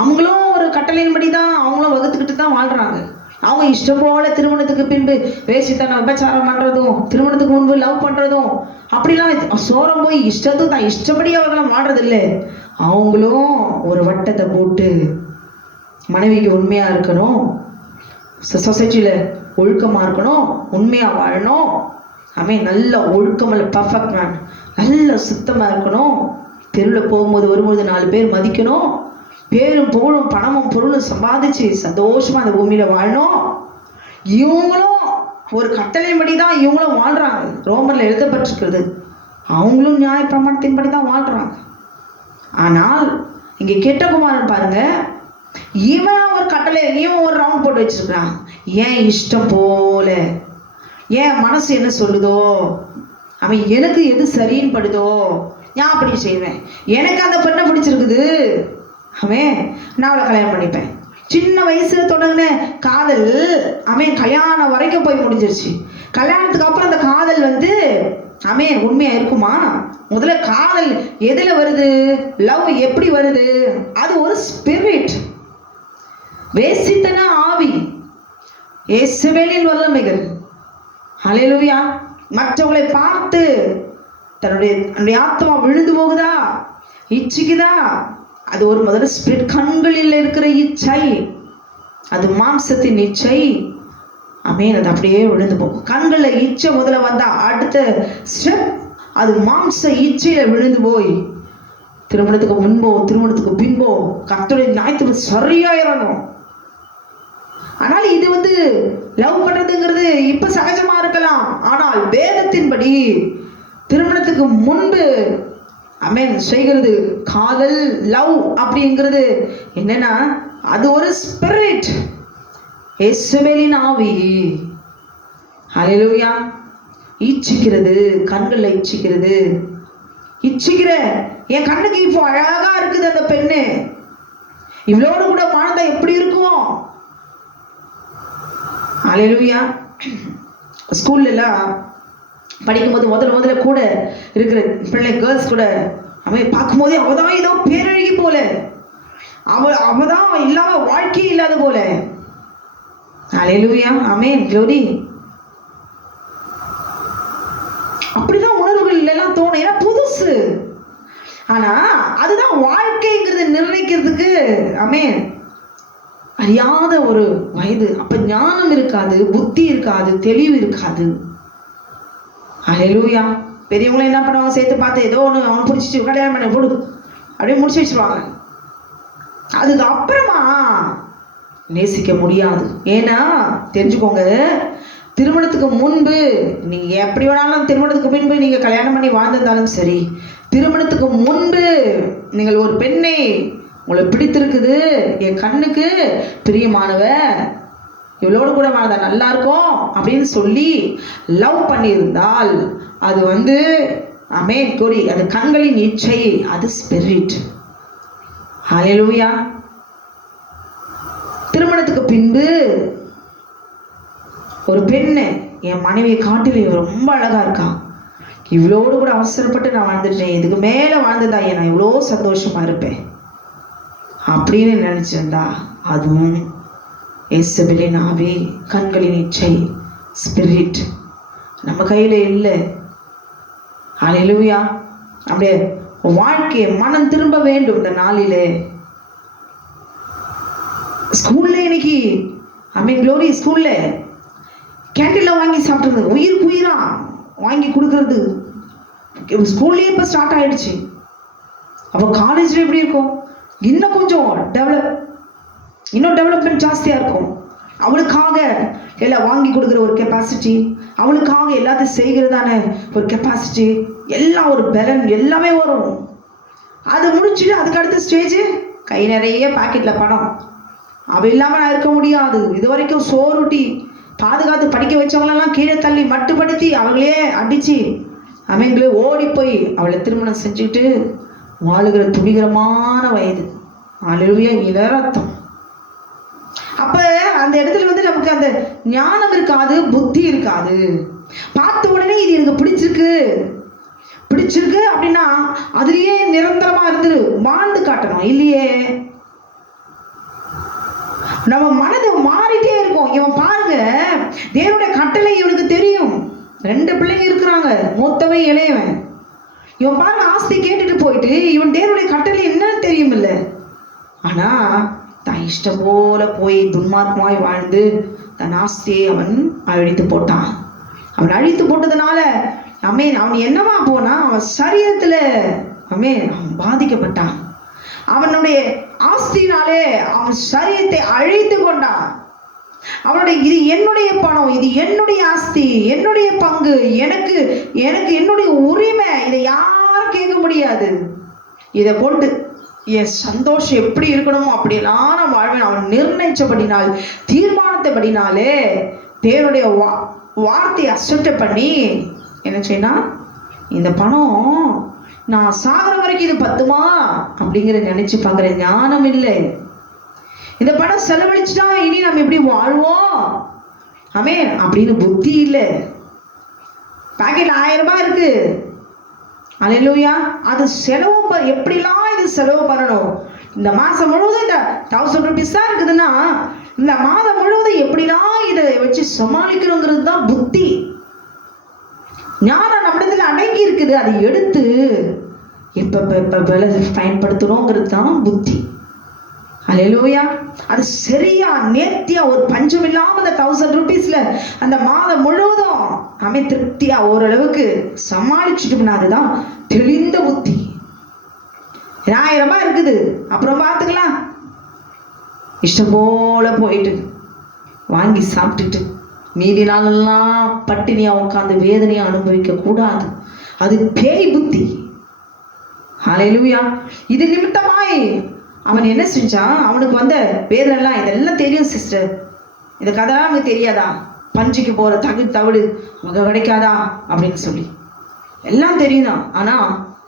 அவங்களும் ஒரு கட்டளையின்படி தான் அவங்களும் வகுத்துக்கிட்டு தான் வாழ்றாங்க. அவங்க இஷ்டம் போல திருமணத்துக்கு பின்பு வேசித்தனம் விபச்சாரம் பண்றதும், திருமணத்துக்கு முன்பு லவ் பண்றதும், அப்படிலாம் சோரம் போய் இஷ்டத்துக்கு தான் இஷ்டப்படி அவர்களும் வாழ்றது இல்லை. அவங்களும் ஒரு வட்டத்தை போட்டு மனைவிக்கு உண்மையா இருக்கணும், சொசைட்டியில ஒழுக்கமா இருக்கணும், உண்மையா வாழணும், நல்ல ஒழுக்கம் இல்லை, பர்ஃபெக்ட் மேன், நல்ல சுத்தமா இருக்கணும், தெருவில் போகும்போது வரும்போது 4 பேர் மதிக்கணும், பேரும் புகழும் பணமும் பொருளும் சம்பாதிச்சு சந்தோஷமா அந்த பூமியில வாழணும். இவங்களும் ஒரு கட்டளைப்படி தான் இவங்களும் வாழ்றாங்க, ரோமர்ல எழுதப்பட்டிருக்கிறது. அவங்களும் நியாய பிரமாணத்தின்படி தான் வாழ்றாங்க. ஆனால் இங்க கெட்ட குமாரன் பாருங்க, இவன் ஒரு கட்டளை, இவன் ஒரு ரவுண்ட் போட்டு வச்சிருக்கான். ஏன் இஷ்டம் போல, ஏன் மனசு என்ன சொல்லுதோ, அவன் எனக்கு எது சரின்னு படுதோ நான் அப்படி செய்வேன். எனக்கு அந்த பெண்ணை பிடிச்சிருக்குது, நான் அவளை கல்யாணம் பண்ணிப்பேன். சின்ன வயசுல தொடங்கின காதல் கல்யாணம் வரைக்கும் போய் முடிஞ்சிருச்சு. கல்யாணத்துக்கு அப்புறம் அந்த காதல் உண்மையா இருக்குமா? முதல்ல காதல் எதுல வருது, லவ் எப்படி வருது? அது ஒரு ஸ்பிரிட், வேசித்தன ஆவி. இயேசுவேலின் வல்லமைகள். ஹல்லேலூயா. மற்றவங்களை பார்த்து தன்னுடைய ஆத்மா விழுந்து போகுதா, இச்சிக்குதா? அது ஒரு முதல்ல ஸ்பிரிட், கண்களில் இருக்கிற இச்சை, அது மாம்சத்தின் இச்சை. ஆமென். அது அப்படியே விழுந்து போகும். கண்களில் இச்சை முதல்ல வந்தா அடுத்த ஸ்டெப் அது மாம்ச இச்சையில விழுந்து போய் திருமணத்துக்கு முன்போ திருமணத்துக்கு பின்போ கர்த்தருடைய நியாயத்துக்கு சரியா இறங்கும். ஆனால் இது லவ் பண்றதுங்கிறது இப்ப சகஜமா இருக்கலாம். ஆனால் வேதத்தின்படி திருமணத்துக்கு முன்பு ஆமென் செய்கிறது காதல், லவ் அப்படிங்கிறது என்னன்னா அது ஒரு ஸ்பிரிட், இயேசுவின் ஆவி. ஹல்லேலூயா. இச்சிக்கிறது, கண்களை இச்சிக்கிறது. இச்சிக்கிற என் கண்ணுக்கு இப்போ அழகா இருக்குது அந்த பெண்ணு, இவளோடு கூட வாழ்ந்தா எப்படி இருக்கும்? ஹல்லேலூயா. ஸ்கூல்ல எல்லாம் படிக்கும்போது முதல்ல கூட இருக்கிற பிள்ளை கேர்ள்ஸ் கூட அவன் பார்க்கும்போதே அவதான் ஏதோ பேரழகி போல, அவதான் இல்லாம வாழ்க்கையே இல்லாத போல. ஹல்லேலூயா. ஆமென். க்ளோரி. அப்படிதான் உணர்வுகள் எல்லாம் தோணும். ஏன்னா புதுசு. ஆனா அதுதான் வாழ்க்கைங்கிறது நிர்ணயிக்கிறதுக்கு ஆமென் அறியாத ஒரு வயது. அப்ப ஞானம் இருக்காது, புத்தி இருக்காது, தெளிவு இருக்காது. ஹல்லேலூயா. பெரியவங்களும் என்ன பண்ணுவாங்க, சேர்த்து பார்த்து ஏதோ ஒன்று அவன் பிடிச்சிச்சு கல்யாணம் பண்ண போடு அப்படியே முடிச்சு வச்சிருவாங்க. அதுக்கு அப்புறமா நேசிக்க முடியாது. ஏன்னா தெரிஞ்சுக்கோங்க, திருமணத்துக்கு முன்பு நீங்க எப்படி வேணாலும், திருமணத்துக்கு முன்பு நீங்க கல்யாணம் பண்ணி வாழ்ந்திருந்தாலும் சரி, திருமணத்துக்கு முன்பு நீங்கள் ஒரு பெண்ணை உங்களை பிடித்திருக்குது, என் கண்ணுக்கு பிரியமானவ, இவளோடு கூட வாழ்ந்தா நல்லா இருக்கும் அப்படின்னு சொல்லி லவ் பண்ணியிருந்தால் அது ஆமென் கோரி, அது கண்களின் இச்சை, அது ஸ்பிரிட். ஹல்லேலூயா. திருமணத்துக்கு பின்பு ஒரு பெண்ணு என் மனைவியை காட்டில ரொம்ப அழகா இருக்கா, இவ்வளோடு கூட அவசரப்பட்டு நான் வாழ்ந்துட்டேன், இதுக்கு மேல வாழ்ந்ததா நான் இவ்வளோ சந்தோஷமா இருப்பேன் அப்படின்னு நினைச்சிருந்தா அதுவும் இயேசுவின் ஆவி, கண்களின் இச்சை, ஸ்பிரிட். நம்ம கையில இல்லை. ஹல்லேலூயா. அப்படியே வாழ்க்கையை மனம் திரும்ப வேண்டும். இந்த நாளிலே ஸ்கூல்ல இன்னைக்கு ஆமென் க்ளோரி, ஸ்கூல்ல கேண்டீன்ல வாங்கி சாப்பிட்றது, உயிருக்கு உயிரா வாங்கி கொடுக்கறது ஸ்கூல்லேயே இப்போ ஸ்டார்ட் ஆயிடுச்சு. அப்போ காலேஜ்ல எப்படி இருக்கும், இன்னும் கொஞ்சம் டெவலப்மெண்ட் ஜாஸ்தியா இருக்கும். அவளுக்காக எல்லாம் வாங்கி கொடுக்குற ஒரு கெப்பாசிட்டி, அவளுக்காக எல்லாத்தையும் செய்கிறதான ஒரு கெப்பாசிட்டி, எல்லாம் ஒரு பலன் எல்லாமே வரும். அது முடிச்சுட்டு அதுக்கு அடுத்த ஸ்டேஜ் கை நிறைய பாக்கெட்ல பணம், அவ இல்லாம நான் இருக்க முடியாது. இது வரைக்கும் சோறுட்டி பாதுகாத்து படிக்க வச்சவங்களெல்லாம் கீழே தள்ளி மட்டுப்படுத்தி அவங்களே அடிச்சு அவங்களே ஓடி போய் அவளை திருமணம் செஞ்சுக்கிட்டு வாழுகிற துணிகரமான வயது. ஹல்லேலூயா. இளரத்தம். அப்ப அந்த இடத்துல நமக்கு அந்த ஞானம் இருக்காது, புத்தி இருக்காது. பார்த்த உடனே இது எனக்கு பிடிச்சிருக்கு அப்படின்னா அதுலயே நிரந்தரமா இருந்து வாழ்ந்து காட்டணும் இல்லையே. நம்ம மனது மாறிட்டே இருக்கும். இவன் பாருங்க, தேவனுடைய கட்டளை இவனுக்கு தெரியும். 2 பிள்ளைங்க இருக்கிறாங்க, மூத்தவன் இளையவன். இவன் பாருங்க ஆஸ்தி கேட்டுட்டு போயிட்டு இவன் தேவனுடைய கட்டளை என்னன்னு தெரியும் இல்ல. ஆனா தான் இஷ்டம் போல போய் துன்மார்க்கமாய் வாழ்ந்து தன் ஆஸ்தியை அவன் அழித்து போட்டான். அவன் அழித்து போட்டதுனால ஆமென் அவன் என்னவா போனா, அவன் சரீரத்துல ஆமென் அவன் பாதிக்கப்பட்டான். அவனுடைய ஆஸ்தினாலே அவன் சரீரத்தை அழித்து கொண்டான். அவனுடைய இது என்னுடைய பணம், இது என்னுடைய ஆஸ்தி, என்னுடைய பங்கு, எனக்கு என்னுடைய உரிமை, இதை யாரும் கேட்க முடியாது. இதை கொண்டு என் சந்தோஷம் எப்படி இருக்கணுமோ அப்படியெல்லாம் நான் வாழ்வேன். அவன் நிர்ணயிச்சபடினால், தீர்மானத்தைபடினாலே தேவனுடைய வார்த்தையை அசட்டை பண்ணி என்ன செய்யணும், இந்த பணம் நான் சாகிற வரைக்கும் இது பத்துமா அப்படிங்கிற நினைச்சு பார்க்குற ஞானம் இல்லை. இந்த பணம் செலவழிச்சுட்டா இனி நம்ம எப்படி வாழ்வோம் ஆமென் அப்படின்னு புத்தி இல்லை. பாக்கெட்ல 1000 ரூபாய் இருக்கு, ஹல்லேலூயா, அது செலவு எப்படிலாம் இது செலவு பண்ணணும். இந்த மாசம் முழுவதும் இந்த 1000 rupees தான் இருக்குதுன்னா இந்த மாதம் முழுவதும் எப்படிலாம் இதை வச்சு சமாளிக்கணுங்கிறது தான் புத்தி. ஞானம் நம்மிடத்துல அடங்கி இருக்குது. அதை எடுத்து எப்ப பயன்படுத்தணுங்கிறது தான் புத்தி. அல்லேலூயா. அது சரியா நேர்த்தியா ஒரு பஞ்சம் இல்லாம அந்த 1000 ரூபீஸ்ல அந்த மாதம் முழுவதும் திருப்தியா ஓரளவுக்கு சமாளிச்சுட்டோம்னா அதுதான் தெளிந்த புத்தி. 1000 ரூபாய் இருக்குது, அப்புறம் பார்த்துக்கலாம், இஷ்டம் போல போயிட்டு வாங்கி சாப்பிட்டுட்டு மீதி நாளெல்லாம் பட்டினியா உட்காந்து வேதனையா அனுபவிக்க கூடாது. அது பேய் புத்தி. ஹல்லேலூயா. இது நிமித்தமாய் அவன் என்ன செஞ்சான்? அவனுக்கு வந்த வேதனைலாம் இதெல்லாம் தெரியும் சிஸ்டர், இந்த கதைலாம் அவனுக்கு தெரியாதா? பஞ்சுக்கு போற தவிடு நமக்கு கிடைக்காதா அப்படின்னு சொல்லி எல்லாம் தெரியுதான். ஆனா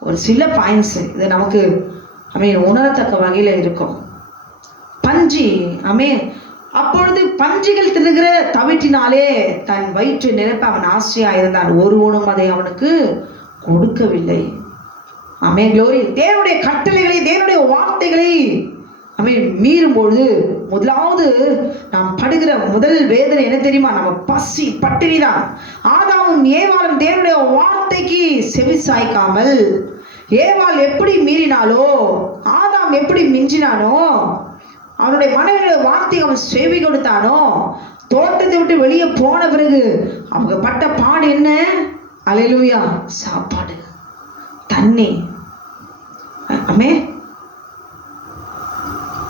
ஒரு சில பாயிண்ட்ஸ் இது நமக்கு உணரத்தக்க வகையில இருக்கும். பஞ்சு அப்பொழுது பஞ்சுகள் தின்னுகிற தவிட்டினாலே தன் வயிற்று நிரப்ப அவன் ஆசையா இருந்தான், ஒருவனும் அதை அவனுக்கு கொடுக்கவில்லை. க்ளோரி. தேவனுடைய கட்டளைகளை, தேவனுடைய வார்த்தைகளை மீறும்பொழுது முதலாவது நாம் படுகிற முதல் வேதனை என்ன தெரியுமா? நம்ம பசி பட்டினி தான். ஆதாமும் ஏவாளும் தேவனுடைய வார்த்தைக்கு செவி சாய்க்காமல், ஏவாள் எப்படி மீறினாலோ, ஆதாம் எப்படி மிஞ்சினானோ, அவனுடைய மனைவியோட வார்த்தை அவன் செவி கொடுத்தானோ, தோட்டத்தை விட்டு வெளியே போன பிறகு அவங்க பட்ட பாடு என்ன? அல்லேலூயா. சாப்பாடு, தண்ணி.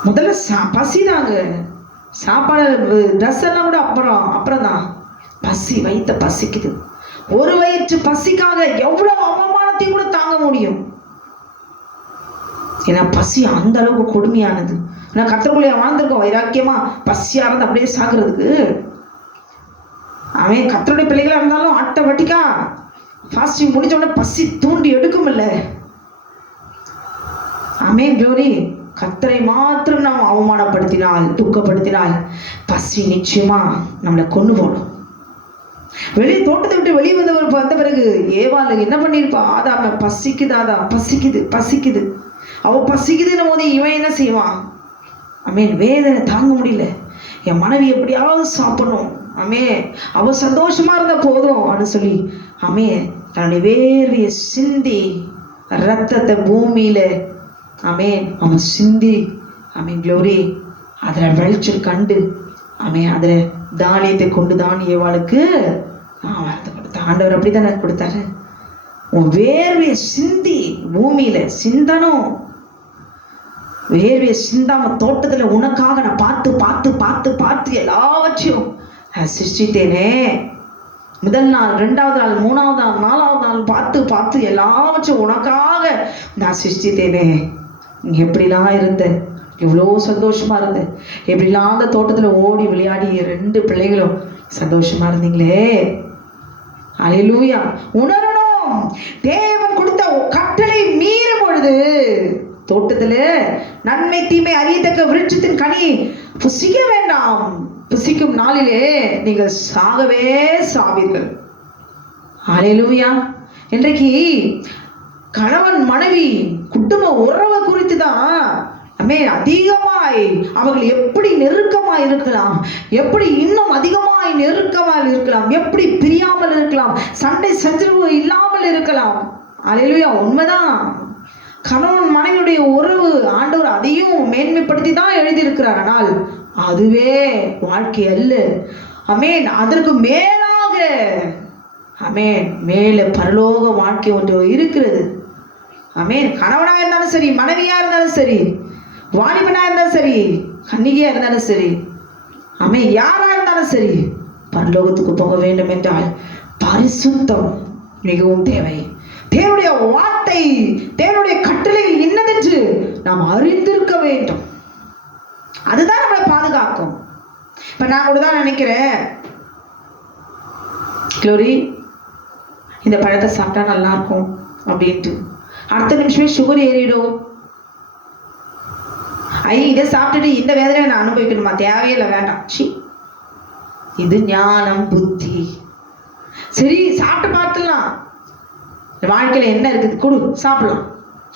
முதல்ல பசிதாங்க. சாப்பாடு ட்ரெஸ் எல்லாம் கூட அப்புறம் தான். பசி, வயிற்ற பசிக்குது. ஒரு வயிற்று பசிக்காக எவ்வளவு அவமானத்தையும் கூட தாங்க முடியும். ஏன்னா பசி அந்த அளவுக்கு கொடுமையானது. ஏன்னா கர்த்தருக்குள்ளே வாழ்ந்திருக்கோம் வைராக்கியமா, பசியா இருந்து அப்படியே சாகுறதுக்கு. கர்த்தருடைய பிள்ளைகளா இருந்தாலும் ஆட்டோமேட்டிக்கா ஃபாஸ்டிங் முடிஞ்ச உடனே பசி தூண்டி எடுக்கும் இல்ல. க்ளோரி. கர்த்தரை மாத்திரம் நாம் அவமானப்படுத்தினால், துக்கப்படுத்தினால் பசி நிச்சயமா நம்மளை கொண்டு போடும். வெளியே தோட்டத்தை விட்டு வெளியே வந்த பிறகு ஏவாள் என்ன பண்ணிருப்பா? ஆதாம பசிக்குது, பசிக்குது. அவ பசிக்குதுன்னு போது இவன் என்ன செய்வான்? வேதனை தாங்க முடியல, என் மனைவி எப்படியாவது சாப்பிடணும், அவ சந்தோஷமா இருந்த போதும் அப்படின்னு சொல்லி தன்னுடைய வேர்வையை சிந்தி ரத்தத்தை பூமியில அவன் சிந்தி க்ளோரி அதுல விளைச்சல் கண்டு அதுல தானியத்தை கொண்டு தான் ஏவாளுக்கு வரத்தை கொடுத்த ஆண்டவர். அப்படித்தானே கொடுத்தாரு. உன் வேர்வையை சிந்தி பூமியில சிந்தனும். வேர்வையை சிந்தாம தோட்டத்துல உனக்காக நான் பார்த்து பார்த்து பார்த்து பார்த்து எல்லாவற்றையும் சிருஷ்டித்தேனே. முதல் நாள், 2வது நாள், 3வது நாள், 4வது நாள் பார்த்து பார்த்து எல்லாவற்றையும் உனக்காக நான் சிருஷ்டித்தேனே. நீ எப்படிலாம் இருந்த, இவ்வளோ சந்தோஷமா இருந்த, எப்படிலாம் அந்த தோட்டத்துல ஓடி விளையாடி 2 பிள்ளைகளும் சந்தோஷமா இருந்தீங்களே. அல்லேலூயா. உணரணும், தேவன் கொடுத்த கட்டளை மீறும் பொழுது தோட்டத்துல நன்மை தீமை அறியத்தக்க விருட்சத்தின் கனி புசிக்க வேண்டாம், புசிக்கும் நாளிலே நீங்கள் சாகவே சாவீர்கள். அல்லேலூயா. இன்றைக்கு கணவன் மனைவி குடும்ப உறவை குறித்து தான் அதிகமாய் அவர்கள் எப்படி நெருக்கமாய் இருக்கலாம், எப்படி இன்னும் அதிகமாய் நெருக்கமாய் இருக்கலாம், எப்படி பிரியாமல் இருக்கலாம், சண்டை சச்சரவு இல்லாமல் இருக்கலாம். அல்லேலூயா. உண்மைதான். கணவன் மனைவியுடைய உறவு ஆண்டவர் அதையும் மேன்மைப்படுத்தி தான் எழுதியிருக்கிறார். ஆனால் அதுவே வாழ்க்கை அல்ல. அதற்கு மேலாக மேல பரலோக வாழ்க்கை ஒன்று இருக்கிறது. கணவனா இருந்தாலும் சரி, மனைவியா இருந்தாலும் சரி, வாலிபனா இருந்தாலும் சரி, கன்னிகையா இருந்தாலும் சரி, யாரா இருந்தாலும் சரி, பரலோகத்துக்கு போக வேண்டும் என்றால் பரிசுத்தம் மிகவும் தேவை. தேவனுடைய வார்த்தை, தேவனுடைய கட்டளைகள் என்னதென்று நாம் அறிந்திருக்க வேண்டும். அதுதான் நம்மளை பாதுகாக்கும். இப்ப நான் கூட தான் நினைக்கிறேன், க்ளோரி இந்த பழத்தை சாப்பிட்டா நல்லா இருக்கும் அப்படின்ட்டு, அடுத்த நிமிஷமே சுகர் ஏறிடும். இதை சாப்பிட்டுட்டு இந்த வேதனையை நான் அனுபவிக்கணுமா? தேவையில்லை, வேண்டாம். இது ஞானம், புத்தி. சரி, சாப்பிட்டு பார்த்துடலாம். வாழ்க்கையில என்ன இருக்குது, கொடு, சாப்பிடலாம்.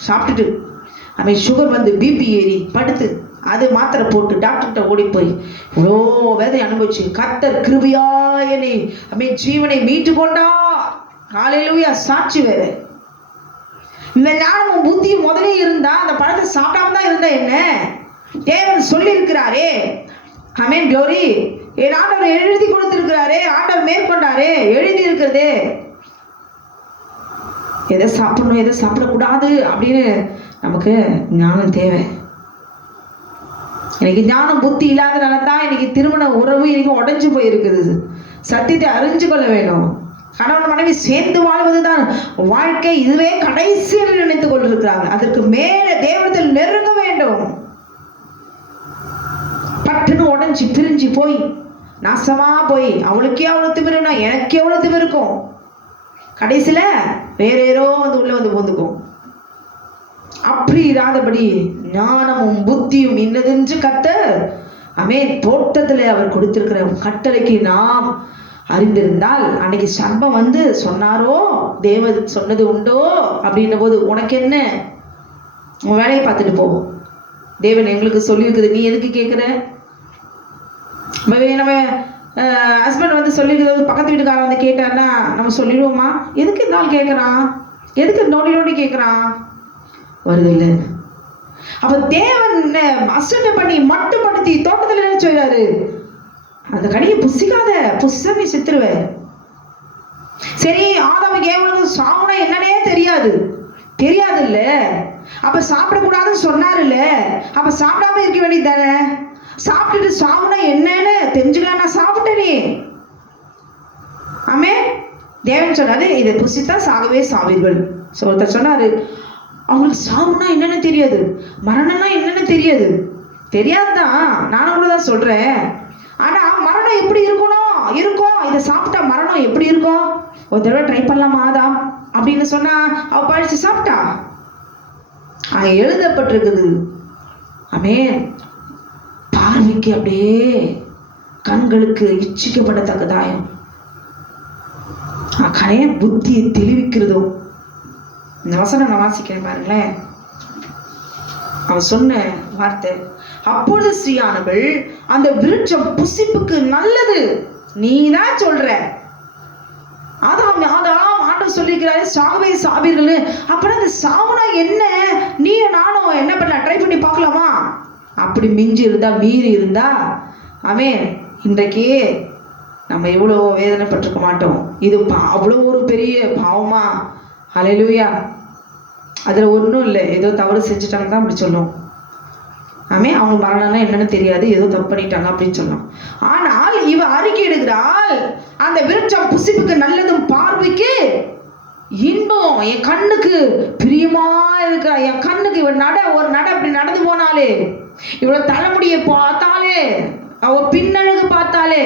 சாப்பிட்டுட்டு சுகர் வந்து பிபி ஏறி படுத்து அது மாத்திரை போட்டு டாக்டர்கிட்ட ஓடி போய் இவ்வளோ வேதனை அனுபவிச்சு கர்த்தர் கிருபையா என்னை ஜீவனை மீட்டு கொண்டா. ஹல்லேலூயா. சாட்சி வேற. இந்த ஞானமும் புத்தியும் முதலே இருந்தா அந்த பழத்தை சாப்பிடாம தான் இருந்தா என்ன? தேவன் சொல்லி இருக்கிறாரே. ஆமென். க்ளோரி. என் ஆண்டவர் எழுதி கொடுத்திருக்கிறாரே, ஆண்டவர் மேற்கொண்டாரே, எழுதி இருக்கிறதே. எதை சாப்பிடணும் எதை சாப்பிடக்கூடாது அப்படின்னு நமக்கு ஞானம் தேவை. இன்னைக்கு ஞானம் புத்தி இல்லாதனால தான் இன்னைக்கு திருமண உறவு இன்னைக்கு உடைஞ்சு போயிருக்குது. சத்தியத்தை அறிஞ்சு கொள்ள வேண்டும். கணவன் மனைவி சேர்ந்து வாழ்வதுதான் வாழ்க்கை, இதுவே கடைசி நினைத்துக் கொண்டிருக்கிறாங்க. அதற்கு மேல தேவனத்தில் நெருங்க வேண்டும். பட்டுன்னு உடைஞ்சு பிரிஞ்சு போய் நாசமா போய் அவளுக்கே அவ்வளவு திமிருனா எனக்கே எவ்வளவு திமிரு இருக்கும். கடைசியில வேற ஏதோ உள்ள போந்துக்கும். அப்படி இராதபடி ஞானமும் புத்தியும் இன்னதென்று கர்த்தர் ஆமென் தோட்டத்துல அவர் கொடுத்திருக்கிற கட்டளைக்கு நாம் அறிந்திருந்தால் அன்னைக்கு சர்ப்பம் வந்து சொன்னாரோ தேவன் சொன்னது உண்டோ அப்படின்ன போது உனக்கு என்ன, உன் வேலையை பார்த்துட்டு போவோம். தேவன் எங்களுக்கு சொல்லியிருக்குது, நீ எதுக்கு கேட்குற? நம்ம ஹஸ்பண்ட் வந்து சொல்லியிருக்கிறது பக்கத்து வீட்டுக்காரன் வந்து கேட்டார்னா நம்ம சொல்லிடுவோமா? எதுக்கு இந்த நாள் கேட்குறான், எதுக்கு நோண்டி நோண்டி கேட்குறான்? வருது இல்லை. அப்ப தேவன் அசட்டை பண்ணி மட்டுப்படுத்தி தோட்டத்தில் என்ன சொல்றாரு? அந்த கனியை புசிக்காத, புசிச்சா நீ செத்துருவ. சரி, ஆதாமுக்கு ஏவனுக்கும் சாவுனா என்னன்னே தெரியாது இல்ல. அப்ப சாப்பிடக்கூடாதுன்னு சொன்னாரு இல்ல, அப்ப சாப்பிடாம இருக்க வேண்டியது தானே? சாப்பிட்டுட்டு சாவுனா என்னன்னு தெரிஞ்சுக்கலாம். நான் சாப்பிட்டேனே. ஆமே. தேவன் சொன்னாரு இதை புசித்தா சாகவே சாவீர்கள். ஒருத்தர் சொன்னாரு அவங்களுக்கு சாவுனா என்னன்னு தெரியாது, மரணம்னா என்னன்னு தெரியாதுதான். நானும் கூட தான் சொல்றேன். ஆனா மரணம் எப்படி இருக்கும், இதை சாப்பிட்டா மரணம் எப்படி இருக்கும், ஒரு தடவை ட்ரை பண்ணலாமா ஆதாம் அப்படின்னு சொன்னா அவ பழிச்சு சாப்பிட்டா. அங்க எழுதப்பட்டிருக்குது. ஆமென். பார்வைக்கு அப்படியே கண்களுக்கு இச்சிக்கப்படத்தக்கதாயும் கனைய புத்தியை தெளிவிக்கிறதோ. இந்த வசனம் நான் வாசிக்கிறேன் பாருங்களேன். அவன் சொன்ன வார்த்தை, அப்பொழுது ஸ்ரீயானவள் அந்த விருட்சம் புசிப்புக்கு நல்லது. நீ தான் சொல்ற ஆதாம் ஆண்டவர் சொல்லிக்கிறாரு சாகவே சாவீர்கள். அப்புறம் அந்த சாவுனா என்ன, நீ நானும் என்ன பண்ண ட்ரை பண்ணி பார்க்கலாமா? அப்படி மிஞ்சி இருந்தா மீறி இருந்தா ஆமென் இன்றைக்கு நம்ம இவ்வளோ வேதனைப்பட்டிருக்க மாட்டோம். இது அவ்வளோ ஒரு பெரிய பாவமா? ஹல்லேலூயா. அதில் ஒன்றும் இல்லை, ஏதோ தவறு செஞ்சுட்டாங்க தான் அப்படி சொல்லும். ஆமென். அவங்க மரணம்னா என்னன்னு தெரியாது, ஏதோ தப்பு பண்ணிட்டாங்க அப்படின்னு சொல்லலாம். ஆனால் இவ அறிக்கையிடுகிறாள் அந்த விருட்சம் புசிப்புக்கு நல்லதும் பார்வைக்கு இன்பம், என் கண்ணுக்கு பிரியமா இருக்கிற என் கண்ணுக்கு இவன் ஒரு நட அப்படி நடந்து போனாலே, இவ்வளவு தலைமுடியை பார்த்தாலே, அவ பின்னழகு பார்த்தாலே,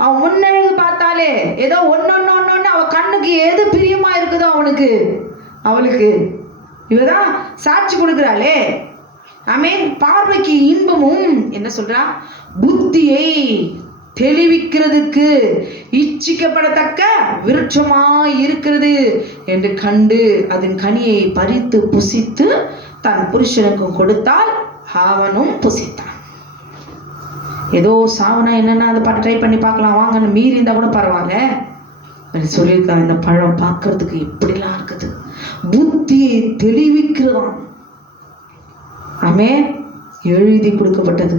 அவ முன்னழகு பார்த்தாலே, ஏதோ ஒன்னொன்னு அவ கண்ணுக்கு எது பிரியமா இருக்குதோ அவளுக்கு இவதான் சாட்சி கொடுக்கிறாளே. ஆமென். பார்வைக்கு இன்பமும் என்ன சொல்றா, புத்தியை தெளிவிக்கிறதுக்கு இச்சிக்கப்படத்தக்க விருட்சமாய் இருக்கிறது என்று கண்டு அதன் கனியை பறித்து புசித்து தன் புருஷனுக்கும் கொடுத்தால் அவனும் புசித்தான். ஏதோ சாவுனா என்னன்னா அதை பாட்டு ட்ரை பண்ணி பார்க்கலாம் வாங்கன்னு மீறி இருந்தா கூட பரவாயில்ல சொல்லியிருக்காங்க. இந்த பழம் பார்க்கறதுக்கு எப்படிலாம் இருக்குது, புத்தியை தெளிவிக்கிறதாம். ஆமென். எழுதி கொடுக்கப்பட்டது.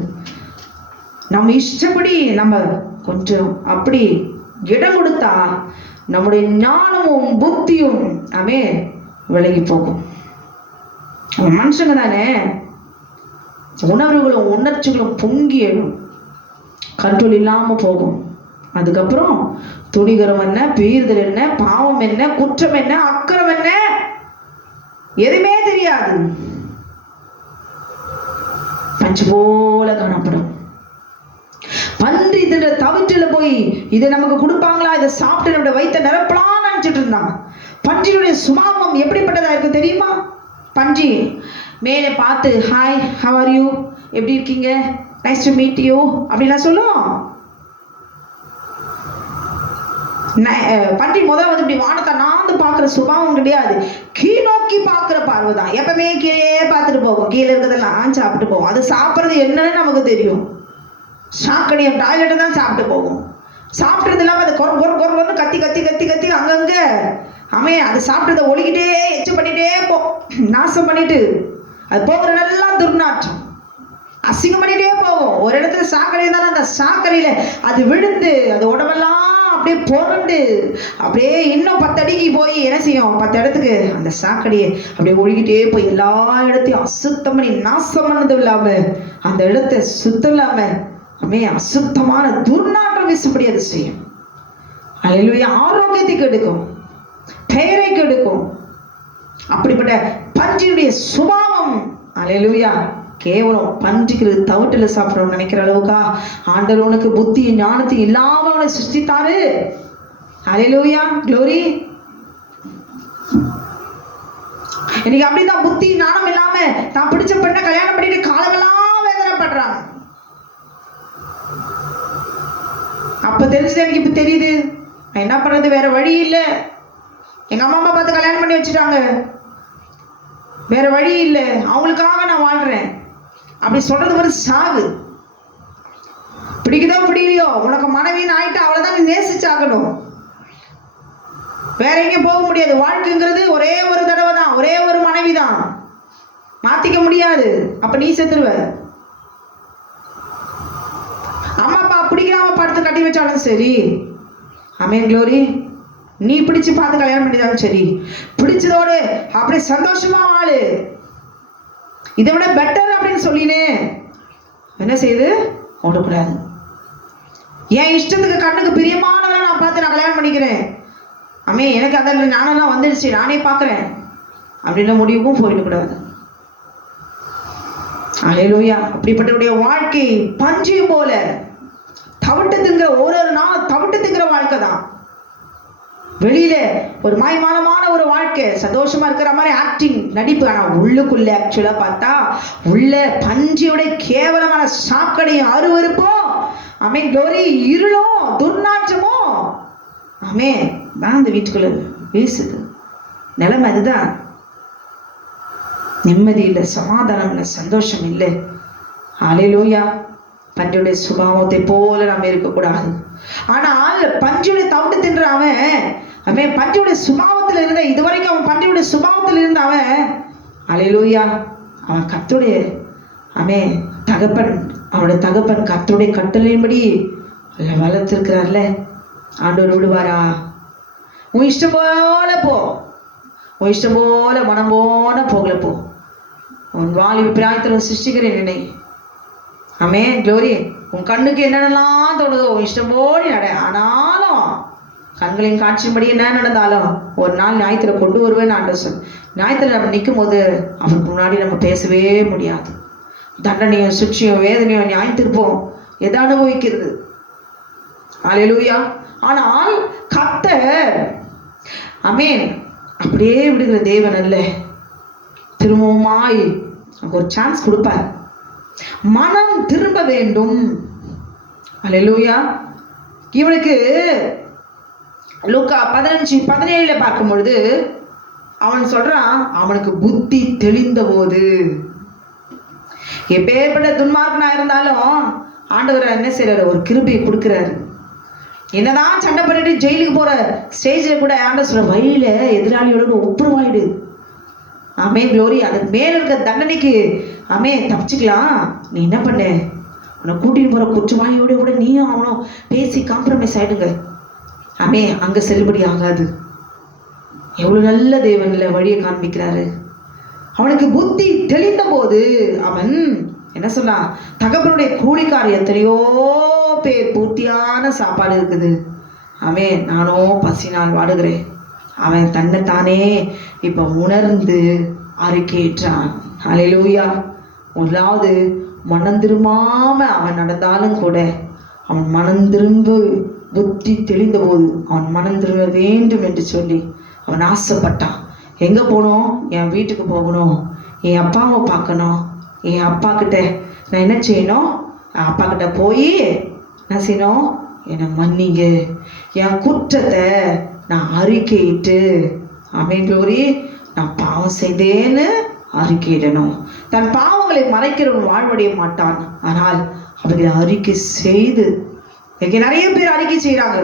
நம்ம இஷ்டப்படி நம்ம கொஞ்சம் அப்படி இடம் கொடுத்தா நம்முடைய ஞானமும் புத்தியும் ஆமென் விலகி போகும். மனுஷங்க தானே, உணர்வுகளும் உணர்ச்சிகளும் பொங்கி எழும், கண்ட்ரோல் இல்லாம போகும். அதுக்கப்புறம் துணிகரம் என்ன, பீறுதல் என்ன, பாவம் என்ன, குற்றம் என்ன, அக்கிரம் என்ன, எதுவுமே தெரியாது. பஞ்சு போல காணப்படும். பன்றி இதுல தவிட்டுல போய் இதை நமக்கு கொடுப்பாங்களா, இதை சாப்பிட்டு நம்முடைய வயிற்ற நிரப்பலாம்னு நினைச்சிட்டு இருந்தாங்க. பன்றியுடைய சுபாவம் எப்படிப்பட்டதா இருக்கும் தெரியுமா? பன்றி மேலே பார்த்து ஹாய் ஹவ் ஆர் யூ, எப்படி இருக்கீங்க, நைஸ் டு மீட் யூ அப்படின்லாம் சொல்லும். பன்றி முதல்ல வந்து இப்படி வானத்தை நாந்து பார்க்குற சுபாவம் கிடையாது. கீழ் நோக்கி பார்க்குற பார்வை தான். எப்பவுமே கீழே பார்த்துட்டு போகும், கீழே இருக்கிறதெல்லாம் சாப்பிட்டு போகும். அது சாப்பிட்றது என்னன்னு நமக்கு தெரியும். சாக்கடையும் டாய்லெட்டை தான் சாப்பிட்டு போகும். சாப்பிட்றது இல்லாமல் அது கொரன்னு கத்தி கத்தி கத்தி கத்தி அங்கங்கே அது சாப்பிட்றத ஒழிக்கிட்டே எச்சு பண்ணிட்டே நாசம் பண்ணிட்டு அது போகிறதெல்லாம் துர்நாற்றம், அசிங்கம் பண்ணிட்டே போகும். ஒரு இடத்துல சாக்கடை இருந்தாலும் அந்த சாக்கடையில அது விழுந்து அது உடம்பெல்லாம் அப்படியே புரண்டு அப்படியே இன்னும் 10 அடிக்கு போய் என்ன செய்யும், 10 இடத்துக்கு அந்த சாக்கடையை அப்படியே ஒழுகிட்டே போய் எல்லா இடத்தையும் அசுத்தம் பண்ணி நாசம் பண்ணது இல்லாம அந்த இடத்த சுத்தம் இல்லாம அசுத்தமான துர்நாற்றம் வீசும்படி அது செய்யும். அல்லேலூயா. ஆரோக்கியத்தை கெடுக்கும், பெயரை கெடுக்கும். அப்படிப்பட்ட பன்றியுடைய சுபாவம் அல்லேலூயா கேவலம் பன்றிக்கிறது தவிட்டுல சாப்பிடணும்னு நினைக்கிற அளவுக்கா ஆண்டவர் உனக்கு புத்தி ஞானத்தை இல்லாம அவனை சிருஷ்டித்தாரு. அல்லேலூயா, க்ளோரி. இன்னைக்கு அப்படிதான் புத்தி ஞானம் இல்லாம தான் பிடிச்ச பெண்ணை கல்யாணம் பண்ணிட்டு காலமெல்லாம் வேதனைப்படுறாங்க. அப்ப தெரிஞ்சது எனக்கு இப்ப தெரியுது, நான் என்ன பண்றது, வேற வழி இல்லை. எங்க அம்மா அப்பா பார்த்து கல்யாணம் பண்ணி வச்சுட்டாங்க, வேற வழி இல்லை, அவங்களுக்காக நான் வாழ்றேன். அப்படி சொல்றது ஒரு சாகு. பிடிக்குதோ பிடிக்கலையோ உனக்கு மனைவின்னு ஆயிட்டு அவ்வளவுதான், நீ நேசிச்சாகணும். வேற எங்கேயும் போக முடியாது. வாழ்க்கைங்கிறது ஒரே ஒரு தடவை தான், ஒரே ஒரு மனைவி தான், மாத்திக்க முடியாது. அப்ப நீ செத்துருவ. அம்மா அப்பா பிடிக்கிறாம படுத்து கட்டி வச்சாலும் சரி, ஆமென் க்ளோரி, நீ பிடிச்சு பார்த்து கல்யாணம் பண்ணிதாலும் சரி, பிடிச்சதோடு அப்படியே சந்தோஷமா வாழு. இதை விட பெட்டர் அப்படின்னு சொல்லினே என்ன செய்யுது, ஓடக்கூடாது. என் இஷ்டத்துக்கு கண்ணுக்கு பிரியமானதான் நான் பார்த்து நான் கல்யாணம் பண்ணிக்கிறேன், எனக்கு அதில் ஞானம்லாம் வந்துடுச்சு, நானே பார்க்குறேன் அப்படின்ற முடிவுக்கும் போயிடக்கூடாது. அல்லேலூயா. அப்படிப்பட்டவருடைய வாழ்க்கை பஞ்சு போல தவிட்டு திங்கிற ஒரு நாள் தவிட்டு திங்கிற வாழ்க்கை தான். வெளியில ஒரு மாயமானமான ஒரு வாழ்க்கை, சந்தோஷமா இருக்கிற மாதிரி ஆக்டிங், நடிப்பு. ஆனா உள்ளுக்குள்ள ஆக்சுவலா பார்த்தா உள்ள பஞ்சியோட கேவலமான சாக்கடையும் அருவருப்போம், க்ளோரி, இருளும் துர்நாற்றமும் தான் அந்த வீட்டுக்குள்ள வீசுது. நிலைமை அதுதான். நிம்மதி இல்லை, சமாதானம் இல்லை, சந்தோஷம் இல்லை. அல்லேலூயா. பன்றியுடைய சுபாவத்தை போல நாம இருக்கக்கூடாது. ஆனால் பன்றியுடைய தவிட்டு தின்ற அவன் பன்றியுடைய சுபாவத்தில் இருந்த, இதுவரைக்கும் அவன் பன்றியுடைய சுபாவத்தில் இருந்த அல்லேலூயா, அவன் கர்த்தருடைய தகப்பன், அவனுடைய தகப்பன் கர்த்தருடைய கட்டளையின்படி வளர்த்திருக்கிறார்ல. ஆண்டவர் விடுவாரா? உன் இஷ்டம் போல போ, உன் இஷ்டம் போல மனம் போன போகல போ. உன் வாலிப பிராயத்தில் சிருஷ்டிக்கிறேன் நினை. க்ளோரி. உன் கண்ணுக்கு என்னென்னலாம் தோணுதோ உன் இஷ்டம் போடி நட. ஆனாலும் கண்களின் காட்சியின்படி என்ன நடந்தாலும் ஒரு நாள் ஞாயிற்றுல கொண்டு வருவேன் ஆண்டவர் சொல். ஞாயிற்றுல நம்ம நிற்கும் போது அவனுக்கு முன்னாடி நம்ம பேசவே முடியாது. தண்டனையும் சுற்றியும் வேதனையும் ஞாயிற்றிருப்போம் எதை அனுபவிக்கிறது. அல்லேலூயா. ஆனால் கர்த்தர் அப்படியே விடுகிற தேவன் அல்ல, திரும்பவுமாய் ஒரு சான்ஸ் கொடுப்பார். மனம் திரும்ப வேண்டும். அல்லேலூயா. இவனுக்கு லூக்கா 15:17 பார்க்கும் பொழுது அவன் சொல்றான், அவனுக்கு புத்தி தெளிந்த போது. எப்பேற்பட்ட துன்மார்க்கனா இருந்தாலும் ஆண்டவர் என்ன செய்யறாரு, ஒரு கிருபையை கொடுக்கிறாரு. என்னதான் சண்டை பண்ணிட்டு ஜெயிலுக்கு போற ஸ்டேஜில் கூட ஆண்டவர் சொல்ற, வழியில எதிராளியோட ஒப்புரவாயிடு. க்ளோரி. அதுக்கு மேல இருக்க தண்டனைக்கு தப்பிச்சுக்கலாம். நீ என்ன பண்ண, உன்னை கூட்டிட்டு போற குற்றவாளியோட கூட நீயும் அவனும் பேசி காம்ப்ரமைஸ் ஆயிடுங்க. அங்க செல்லுபடி ஆகாது. எவ்வளவு நல்ல தேவன்ல வழியை காண்பிக்கிறாரு. அவனுக்கு புத்தி தெளிந்த போது அவன் என்ன சொன்னான், தகப்பனுடைய கூலிக்கார எத்தனையோ பேர் பூர்த்தியான சாப்பாடு இருக்குது, நானோ பசினால் வாடுகிறேன். அவன் தன்னைத்தானே இப்ப உணர்ந்து அறிக்கையிட்டான். அல்லேலூயா. முதலாவது மனம் திரும்பாம அவன் நடந்தாலும் கூட அவன் மனம் திரும்ப புத்தி தெளிந்த போது அவன் மனம் திரும்ப வேண்டும் என்று சொல்லி அவன் ஆசைப்பட்டான். எங்க போகணும், என் வீட்டுக்கு போகணும், என் அப்பாவை பார்க்கணும், என் அப்பா கிட்ட நான் என்ன செய்யணும், அப்பா கிட்ட போய் என்ன செய்யணும், என்னை மன்னிங்க, என் குற்றத்தை நான் அறிக்கையிட்டு க்ளோரி நான் பாவம் செய்தேன்னு அறிக்கையிடணும். தன் பாவங்களை மறைக்கிறவன் வாழ்வடைய மாட்டான். ஆனால் அவர்களை அறிக்கை செய்து, நிறைய பேர் அறிக்கை செய்யறாங்க,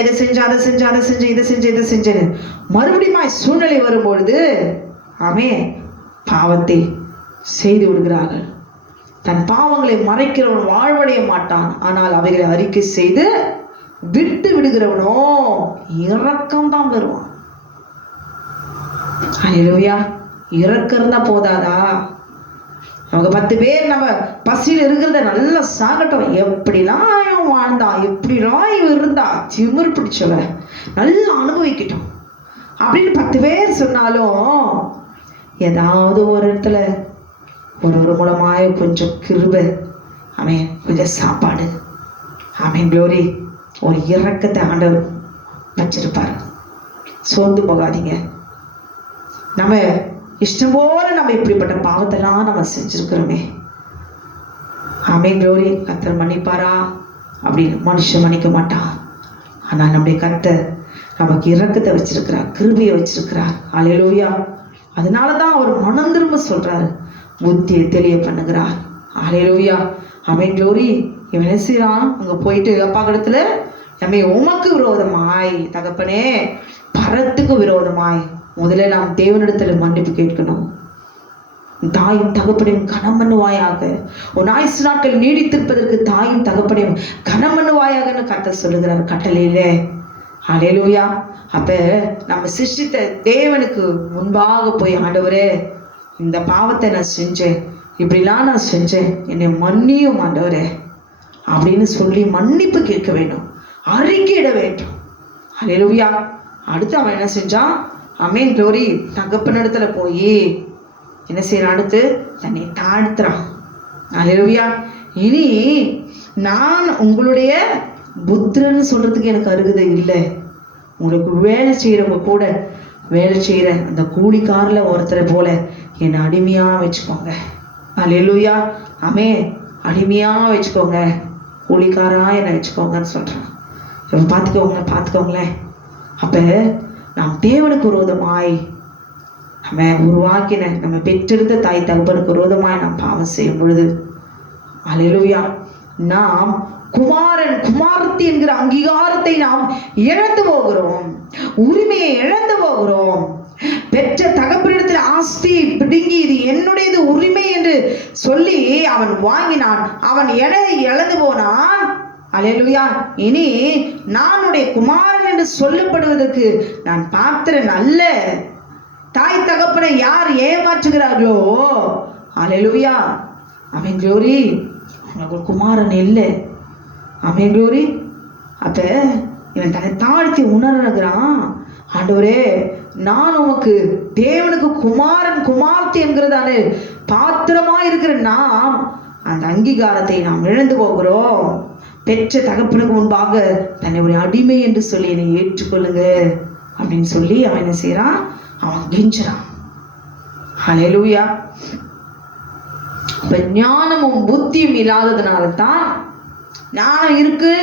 இதை செஞ்சேன், அதை செஞ்சேன், அதை செஞ்சேன், இதை செஞ்சேன்னு. மறுபடியும் சூழ்நிலை வரும்பொழுது பாவத்தை செய்து விடுகிறார்கள். தன் பாவங்களை மறைக்கிறவன் வாழ்வடைய மாட்டான். ஆனால் அவைகளை அறிக்கை செய்து விட்டு விடுகிறவனோ இரக்கம் தான் வருவான். அல்லேலூயா. இரக்கம் இருந்தா போதாதா? அவங்க 10 பேர் நம்ம பசியில் இருக்கிறத நல்லா சாகட்டும், எப்படிலாம் வாழ்ந்தான், எப்படிலாம் இருந்தா, திமிர் பிடிச்சவ, நல்லா அனுபவிக்கட்டும் அப்படின்னு 10 பேர் சொன்னாலும், ஏதாவது ஒரு இடத்துல ஒரு மூலமாய கொஞ்சம் கிருபை, கொஞ்சம் சாப்பாடு, க்ளோரி, ஒரு இரக்கத்தை ஆண்டவர் வச்சிருப்பார். சோர்ந்து போகாதீங்க. நம்ம இஷ்டம் போல நம்ம இப்படிப்பட்ட பாவத்தெல்லாம் நம்ம செஞ்சிருக்கிறோமே. க்ளோரி. கர்த்தர் மன்னிப்பாரா? அப்படின்னு மனுஷன் மன்னிக்க மாட்டான். ஆனால் நம்முடைய கர்த்தர் நமக்கு இரக்கத்தை வச்சிருக்கிறார், கிருபையை வச்சிருக்கிறார். அல்லேலூயா. அதனாலதான் அவர் மனம் திரும்ப சொல்றாரு, புத்தியை தெளிய பண்ணுகிறார். அல்லேலூயா. க்ளோரி. இவன் என்ன செய்யறான்? அங்க போயிட்டு அப்பா இடத்துல, உமக்கு விரோதமாய், தகப்பனே பரத்துக்கு விரோதமாய் முதல்ல நாம் தேவனிடத்துல மன்னிப்பு கேட்கணும். தாயும் தகப்பனையும் கனம் பண்ணுவாயாக, உன் ஆயுசு நாட்கள் நீடித்திருப்பதற்கு தாயும் தகப்பனையும் கனம் பண்ணுவாயாகன்னு கர்த்தர் சொல்லுகிறார் கட்டளையிலே. அல்லேலூயா. அப்ப நம்ம சிருஷ்டித்த தேவனுக்கு முன்பாக போய், ஆண்டவரே இந்த பாவத்தை நான் செஞ்சேன், இப்படிலாம் நான் செஞ்சேன், என்னை மன்னியும் ஆண்டவரே அப்படின்னு சொல்லி மன்னிப்பு கேட்க வேண்டும், அறிக்கையிட வேண்டும். அல்லேலூயா. அடுத்து அவன் என்ன செஞ்சான்? க்ளோரி. தகப்பனிடத்துல போய் என்ன செய்யறான்? அடுத்து தன்னை தாழ்த்துறான். அல்லேலூயா. இனி நான் உங்களுடைய புத்திரன்னு சொல்றதுக்கு எனக்கு அருகதை இல்லை. உங்களுக்கு வேலை செய்யறவங்க கூட, வேலை செய்யற அந்த கூலிக்காரில் ஒருத்தரை போல என்னை அடிமையா வச்சுக்கோங்க. அல்லேலூயா. அடிமையா வச்சுக்கோங்க, கூலிக்காரா என்னை வச்சுக்கோங்கன்னு சொல்றான். இவன் பார்த்துக்கோங்களேன். அப்ப நாம் தேவனுக்கு விரோதமாய் நம்ம உருவாக்கின, நம்ம பெற்றெடுத்த தாய் தகப்பனுக்கு விரோதமாய் நாம் பாவம் செய்யும் பொழுது, அல்லேலூயா, நாம் குமாரன் குமாரத்தி என்கிற அங்கீகாரத்தை நாம் இழந்து போகிறோம், உரிமையை இழந்து போகிறோம். பெற்ற தகப்பனிடத்தில் ஆஸ்தி பிடுங்கி இது என்னுடையது உரிமை என்று சொல்லி அவன் வாங்கினான், அவன் இழந்து போனான். அல்லேலூயா. இனி நானுடைய குமாரன் என்று சொல்லப்படுவதற்கு நான் பாத்திரன் அல்ல. தாய் தகப்பனை யார் ஏமாற்றுகிறார்களோ, அல்லேலூயா, க்ளோரி, அவனுக்கு குமாரன் இல்லை. க்ளோரி. அப்ப இவன் தன்னை தாழ்த்தி உணர்கிறான், ஆண்டவரே நான் உமக்கு தேவனுக்கு குமாரன் குமார்த்தி என்கிறதான பாத்திரமா இருக்கிற நாம் அந்த அங்கீகாரத்தை நாம் இழந்து போகிறோம். பெற்ற தகப்பனுக்கு முன்பாக தன்னை ஒரு அடிமை என்று சொல்லி என்னை ஏற்றுக்கொள்ளுங்க அப்படின்னு சொல்லி அவன் என்ன செய்யறான்? அவன் கெஞ்சுறான். அல்லேலூயா. இப்ப ஞானமும் புத்தியும் இல்லாததுனால தான், ஞானம் இருக்கு,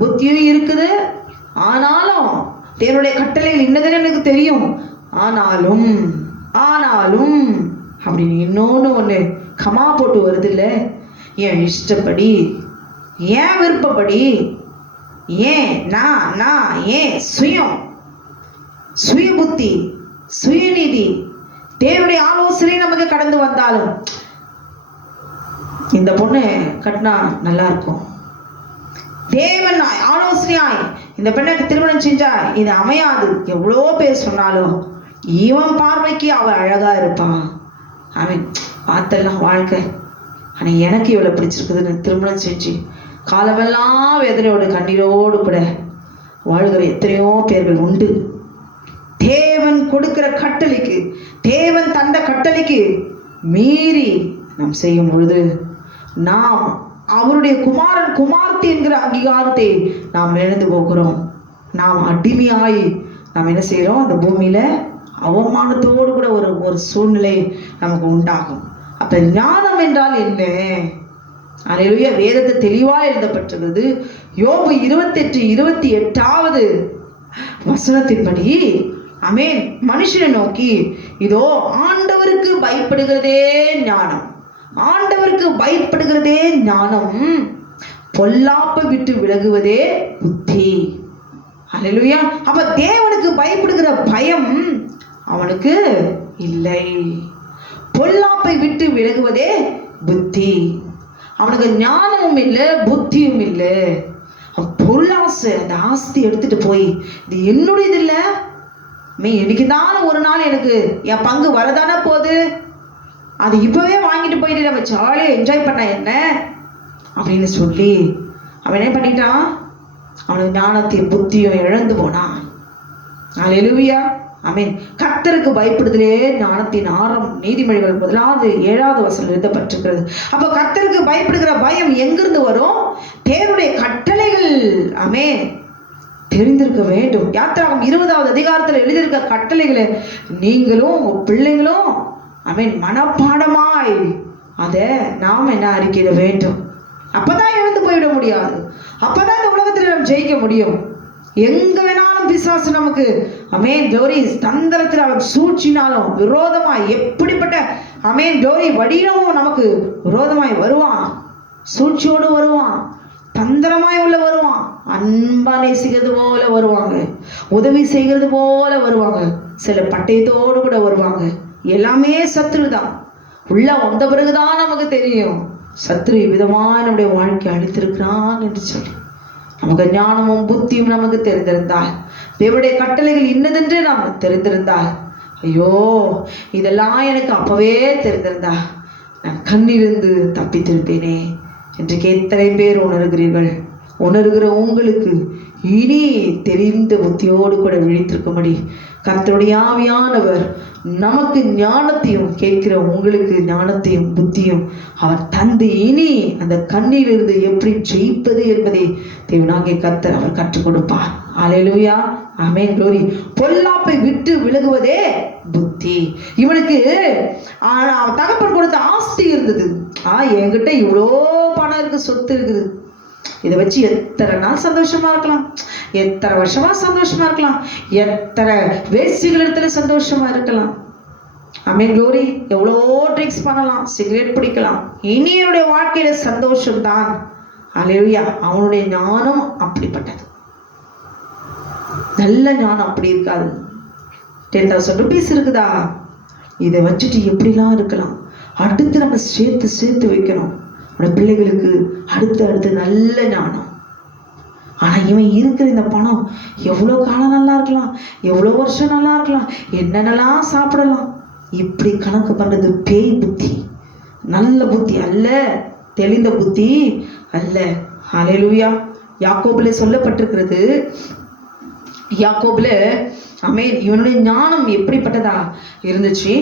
புத்தியும் இருக்குது, ஆனாலும் தேவனுடைய கட்டளையில் இன்னதுன்னு எனக்கு தெரியும், ஆனாலும் அப்படின்னு இன்னொன்னு ஒண்ணு கமா போட்டு வருது இல்ல, என் இஷ்டப்படி, ஏன் விருப்பப்படி, ஏன் நான் ஏன் சுய புத்தி, சுயநீதி, தேவனுடைய ஆலோசனை நமக்கு கடந்து வந்தாலும், இந்த பொண்ணு கட்டினா நல்லா இருக்கும், தேவன் ஆலோசனையாய் இந்த பெண்ணுக்கு திருமணம் செஞ்சா இது அமையாது, எவ்வளோ பேர் சொன்னாலும் இவன் பார்வைக்கு அவள் அழகா இருப்பான், அவன் பார்த்தெல்லாம் வாழ்க்கை, ஆனா எனக்கு இவளை பிடிச்சிருக்குதுன்னு திருமணம் செஞ்சு காலமெல்லாம் வேதனையோடு கண்ணீரோடு கூட வாழ்கிற எத்தனையோ பேர்கள் உண்டு. தேவன் கொடுக்கிற கட்டளைக்கு, தேவன் தந்த கட்டளைக்கு மீறி நாம் செய்யும் பொழுது நாம் அவருடைய குமாரன் குமார்த்தி என்கிற அங்கீகாரத்தை நாம் இழந்து போகிறோம். நாம் அடிமையாய் நாம் என்ன செய்யறோம்? அந்த பூமியில அவமானத்தோடு கூட ஒரு சூழ்நிலை நமக்கு உண்டாகும். அப்ப ஞானம் என்றால் என்ன? அல்லேலூயா. வேதத்தை தெளிவா எழுதப்பட்டிருக்கிறது. யோபு 28:28 வசனத்தின்படி ஆமென், மனுஷனை நோக்கி, இதோ ஆண்டவருக்கு பயப்படுகிறதே ஞானம், ஆண்டவருக்கு பயப்படுகிறதே ஞானம், பொல்லாப்பை விட்டு விலகுவதே புத்தி. அல்லேலூயா. அப்ப தேவனுக்கு பயப்படுகிற பயம் அவனுக்கு இல்லை. பொல்லாப்பை விட்டு விலகுவதே புத்தி. அவனுக்கு ஞானமும் இல்லை, புத்தியும் இல்லை. பொருளாசை, அந்த ஆஸ்தி எடுத்துட்டு போய், இது என்னுடையது இல்லை, என்னைக்குதான ஒரு நாள் எனக்கு என் பங்கு வரதானே போகுது, அது இப்பவே வாங்கிட்டு போயிட்டு நம்ம ஜாலியாக என்ஜாய் பண்ண என்ன அப்படின்னு சொல்லி அவன் என்ன பண்ணிட்டான்? அவனுக்கு ஞானத்தையும் புத்தியும் இழந்து போனான். அல்லேலூயா. ஆமென். கர்த்தருக்கு பயப்படுதலே ஞானத்தின் ஆரம்பம். நீதிமொழிகள் 1:7 வசனம் எழுதப்பட்டிருக்கிறது. அப்ப கர்த்தருக்கு பயப்படுகிற பயம் எங்கிருந்து வரும்? தேவனுடைய கட்டளைகள் ஆமென் தெரிந்திருக்க வேண்டும். யாத்திராகமம் 20வது அதிகாரத்தில் எழுதியிருக்க கட்டளைகளை நீங்களும் உங்க பிள்ளைங்களும் ஆமென் மனப்பாடமாய் அதை நாம் என்ன அறிக்கையிட வேண்டும். அப்பதான் இழந்து போய்விட முடியாது. அப்பதான் இந்த உலகத்தில் நாம் ஜெயிக்க முடியும். எங்க வேணாலும் பிசாசு நமக்கு ஆமென் க்ளோரி தந்திரத்தில் அவன் சூழ்ச்சினாலும் விரோதமாய் எப்படிப்பட்ட ஆமென் க்ளோரி வடிவமும் நமக்கு விரோதமாய் வருவான், சூழ்ச்சியோடு வருவான், தந்திரமாய் உள்ள வருவான், அன்பா நேசிக்கிறது போல வருவாங்க, உதவி செய்கிறது போல வருவாங்க, சில பட்டயத்தோடு கூட வருவாங்க. எல்லாமே சத்ரு தான். உள்ள வந்த பிறகுதான் நமக்கு தெரியும் சத்ரு விதமாக நம்முடைய வாழ்க்கை அழித்திருக்கிறான் என்று சொல்லி. நமக்கு ஞானமும் புத்தியும் நமக்கு தெரிந்திருந்தால், தேவனுடைய கட்டளைகள் இன்னதென்று நாம் தெரிந்திருந்தால், ஐயோ இதெல்லாம் எனக்கு அப்பவே தெரிந்திருந்தா நான் கண்ணிலிருந்து தப்பித்திருப்பேனே என்று எத்தனை பேர் உணர்கிறீர்கள்? உணர்கிற உங்களுக்கு இனி தெரிந்த புத்தியோடு கூட விழித்திருக்கும்படி கர்த்தருடைய ஆவியானவர் நமக்கு ஞானத்தையும், கேட்கிற உங்களுக்கு ஞானத்தையும் புத்தியும் அவர் தந்து இனி அந்த கண்ணிலிருந்து எப்படி ஜெயிப்பது என்பதை தேவனாகிய கர்த்தர் அவர் கற்றுக் கொடுப்பார். அல்லேலூயா. ஆமென் க்ளோரி. பொல்லாப்பை விட்டு விலகுவதே புத்தி. இவனுக்கு தகப்பன் கொடுத்த ஆஸ்தி இருந்தது. என்கிட்ட இவ்வளோ பணம் இருக்கு, சொத்து இருக்குது, இதை வச்சு எத்தனை நாள் சந்தோஷமா இருக்கலாம், எத்தனை வருஷமா சந்தோஷமா இருக்கலாம், எத்தனை வேசிகளிடத்துல சந்தோஷமா இருக்கலாம். ஆமென் க்ளோரி. எவ்வளோ ட்ரிங்க்ஸ் பண்ணலாம், சிகரெட் பிடிக்கலாம், இனி என்னுடைய வாழ்க்கையில சந்தோஷம் தான். அல்லேலூயா. அவனுடைய ஞானம் அப்படிப்பட்டது. நல்ல ஞானம் அப்படி இருக்காது. 10,000 rupees இருக்குதா, இதை வச்சுட்டு எப்படிலாம் இருக்கலாம், அடுத்து நம்ம சேர்த்து வைக்கணும் நம்ம பிள்ளைகளுக்கு, அடுத்து நல்ல ஞானம். ஆனா இவன் இருக்கிற இந்த பணம் எவ்வளோ காலம் நல்லா இருக்கலாம், எவ்வளோ வருஷம் நல்லா இருக்கலாம், என்னென்னலாம் சாப்பிடலாம், இப்படி கணக்கு பண்றது பேய் புத்தி, நல்ல புத்தி அல்ல, தெளிந்த புத்தி அல்ல. அல்லேலூயா. யாக்கோபுல சொல்லப்பட்டிருக்கிறது, யாக்கோபுல ஆமென் இவனுடைய ஞானம் எப்படிப்பட்டதா இருந்துச்சு,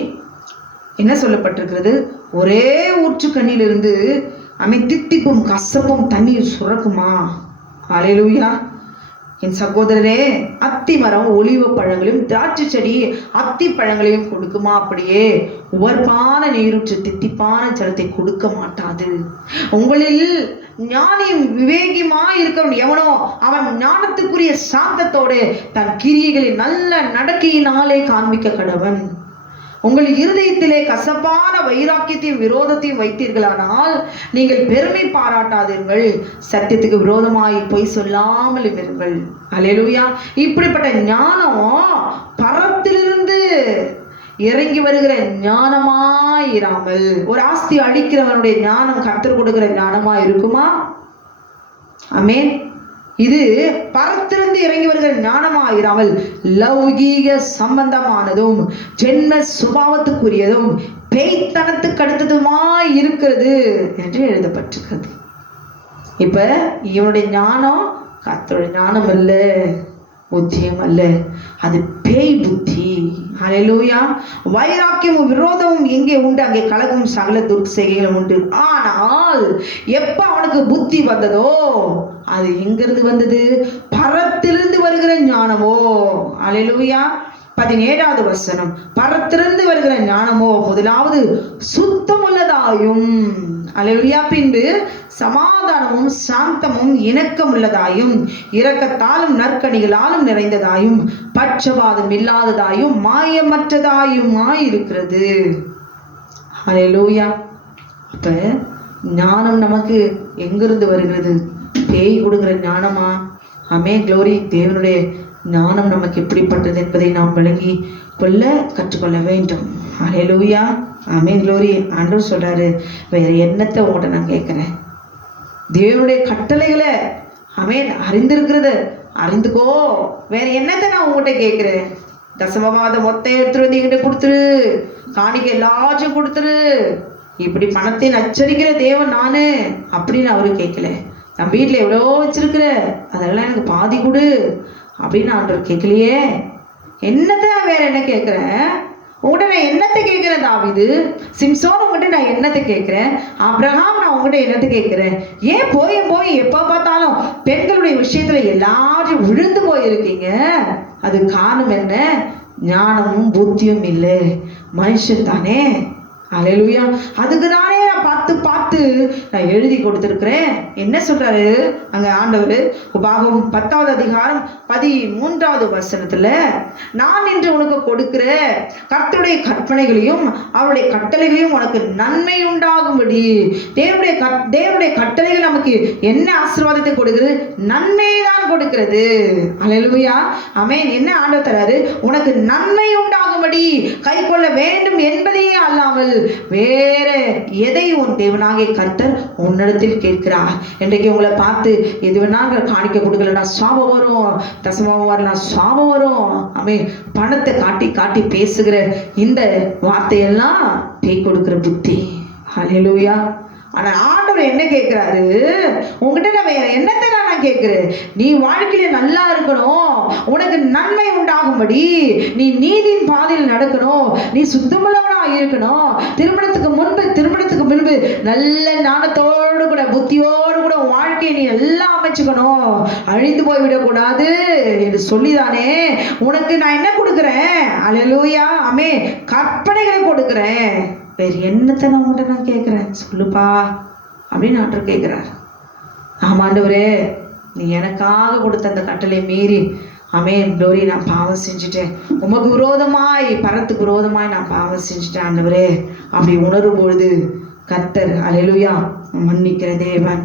என்ன சொல்லப்பட்டிருக்கிறது? ஒரே ஊற்று கண்ணிலிருந்து தித்திப்பும் கசப்பும் தண்ணீர் சுரக்குமா? அல்லேலூயா. என் சகோதரரே, அத்தி மரம் ஒலிவ பழங்களையும் திராட்சை செடி அத்தி பழங்களையும் கொடுக்குமா? அப்படியே உவர்ப்பான நீரூற்று தித்திப்பான ஜலத்தை கொடுக்க மாட்டாது. உங்களில் ஞானியும் விவேகியுமா இருக்கவன் எவனோ அவன் ஞானத்துக்குரிய சாந்தத்தோடு தன் கிரியைகளின் நல்ல நடக்கையினாலே காண்பிக்க கடவன். உங்கள் இருதயத்திலே கசப்பான வைராக்கியத்தையும் விரோதத்தையும் வைத்தீர்களானால் நீங்கள் பெருமை பாராட்டாதீர்கள், சத்தியத்துக்கு விரோதமாய் பொய் சொல்லாமல் இருங்கள். அல்லேலூயா. இப்படிப்பட்ட ஞானம் பரத்திலிருந்து இறங்கி வருகிற ஞானமாயிராமல், ஒரு ஆஸ்தி அழிக்கிறவனுடைய ஞானம் கர்த்தர் கொடுக்கிற ஞானமா இருக்குமா? ஆமென். இது பரத்திலிருந்து இறங்கி வருகிற ஞானமாயிராமல் லௌகீக சம்பந்தமானதும் ஜென்ம சுபாவத்துக்குரியதும் பேய்த்தனத்துக்கு அடுத்ததுமாய் இருக்கிறது என்று எழுதப்பட்டிருக்கிறது. இப்ப இவனுடைய ஞானம் கர்த்தருடைய ஞானம் அல்ல, புத்தியம் அல்ல, அது பேய் புத்தி. அல்லேலூயா. வைராக்கியமும் விரோதமும் எங்கே உண்டு அங்கே கலகமும் சகல துர்ச்செய்கைகளும் உண்டு. ஆனால் எப்ப அவனுக்கு புத்தி வந்ததோ அது எங்கிருந்து வந்தது? பரத்திலிருந்து வருகிற ஞானமோ. அல்லேலூயா. 17வது வசனம், பரத்திலிருந்து வருகிற ஞானமோ முதலாவது சுத்தமுள்ளதாயும். அல்லேலூயா. பின்பு சமாதானமும் சாந்தமும் இணக்கம் உள்ளதாயும் இரக்கத்தாலும் நற்கனிகளாலும் நிறைந்ததாயும் பட்சபாதம் இல்லாததாயும் மாயமற்றதாயுமாயிருக்கிறது. அல்லேலூயா. அப்ப ஞானம் நமக்கு எங்கிருந்து வருகிறது? பேய் கொடுக்கிற ஞானமா? ஆமென், க்ளோரி. தேவனுடைய ஞானம் நமக்கு எப்படிப்பட்டது என்பதை நாம் விளங்கி கொள்ள கற்றுக்கொள்ள வேண்டும். அல்லேலூயா. ஆமென், க்ளோரி. ஆண்டவர் சொல்றாரு, வேற என்னத்தை உங்கள்கிட்ட நான் கேட்கிறேன்? தேவனுடைய கட்டளைகளை ஆமென் அறிந்திருக்கிறது அறிந்துக்கோ. வேற என்னத்தை நான் உங்கள்கிட்ட கேட்கிறேன்? தசமபாத மொத்தம் எடுத்துட்டு வந்து என்கிட்ட கொடுத்துரு, காணிக்க எல்லாச்சும் கொடுத்துரு, இப்படி பணத்தை நச்சரிக்கிற தேவன் நானு அப்படின்னு அவரு கேட்கல. நான் வீட்டில் எவ்வளோ வச்சிருக்கிற அதெல்லாம் எனக்கு பாதி கொடு அப்படின்னு ஆண்டவர் கேட்கலையே. என்னத்தை நான் வேற என்ன கேட்குறேன்? உங்கள்கிட்ட நான் என்னத்தை கேட்குறேன்? தாவீது, சிம்சோன் உங்கள்கிட்ட நான் என்னத்தை கேட்குறேன்? ஆபிரகாம் நான் உங்கள்கிட்ட என்னத்தை கேட்குறேன்? ஏன் போய் போய் எப்போ பார்த்தாலும் பெண்களுடைய விஷயத்துல எல்லாரும் விழுந்து போயிருக்கீங்க? அது காரணம் என்ன? ஞானமும் புத்தியும் இல்லை, மனுஷன் தானே. அல்லேலூயா. அதுக்கு தானே நான் பார்த்து பார்த்து நான் எழுதி கொடுத்துருக்கிறேன். என்ன சொல்றாரு அங்க ஆண்டவர்? உபாகமம் 10வது அதிகாரம் 13வது வசனத்துல, நான் இன்று உனக்கு கொடுக்கிற கர்த்தருடைய கற்பனைகளையும் அவருடைய கட்டளைகளையும் உனக்கு நன்மை உண்டாகும்படி. தேவனுடைய கட்டளைகள் நமக்கு என்ன ஆசீர்வாதத்தை கொடுக்கிறது? நன்மையை தான் கொடுக்கிறது. அல்லேலூயா. ஆமென். என்ன ஆண்டவர் தராரு? உனக்கு நன்மை உண்டாகும்படி கை கொள்ள வேண்டும் என்பதையே அல்லாமல் வேற எதை உன் தேவனாகிய கர்த்தர் உன்னிடத்தில் கேட்கிறார். இன்றைக்கு உங்களை பார்த்து எது வேணாங்க காணிக்க கொடுக்கலன்னா சாபம் வரும், தசமம் வரலாம் சாபம் வரும். ஆமென். பணத்தை காட்டி காட்டி பேசுகிற இந்த வார்த்தையெல்லாம் பேய் கொடுக்கிற புத்தி. அல்லேலூயா. ஆனா ஆண்டவர் என்ன கேட்கிறாரு? உங்ககிட்ட நான் வேற என்னத்தை நான் கேட்கிறேன்? நீ வாழ்க்கையில நல்லா இருக்கணும், உனக்கு நன்மை உண்டாகும்படி நீ நீதியின் பாதையில் நடக்கணும், நீ சுத்தமுள்ளவனா இருக்கணும், திருமணத்துக்கு முன்பு திருமணத்துக்கு முன்பு நல்ல ஞானத்தோடு கூட புத்தியோடு கூட வாழ்க்கையை நீ எல்லாம் அமைச்சுக்கணும், அழிந்து போய் விடக்கூடாது என்று சொல்லிதானே உனக்கு நான் என்ன கொடுக்குறேன்? அல்லேலூயா. ஆமென். கற்பனைகளை கொடுக்குறேன். வேறு என்னத்தை நான் உங்கள்கிட்ட நான் கேட்குறேன்? சொல்லுப்பா அப்படின்னு ஆண்டவர் கேட்குறார். ஆமாண்டவரே, நீ எனக்காக கொடுத்த அந்த கட்டளை மீறி ஆமென் க்ளோரி நான் பாவம் செஞ்சுட்டேன், உமக்கு விரோதமாய் பரத்துக்கு விரோதமாய் நான் பாவம் செஞ்சுட்டேன் ஆண்டவரே. அப்படி உணரும் பொழுது கர்த்தர் அல்லேலூயா மன்னிக்கிற தேவன்.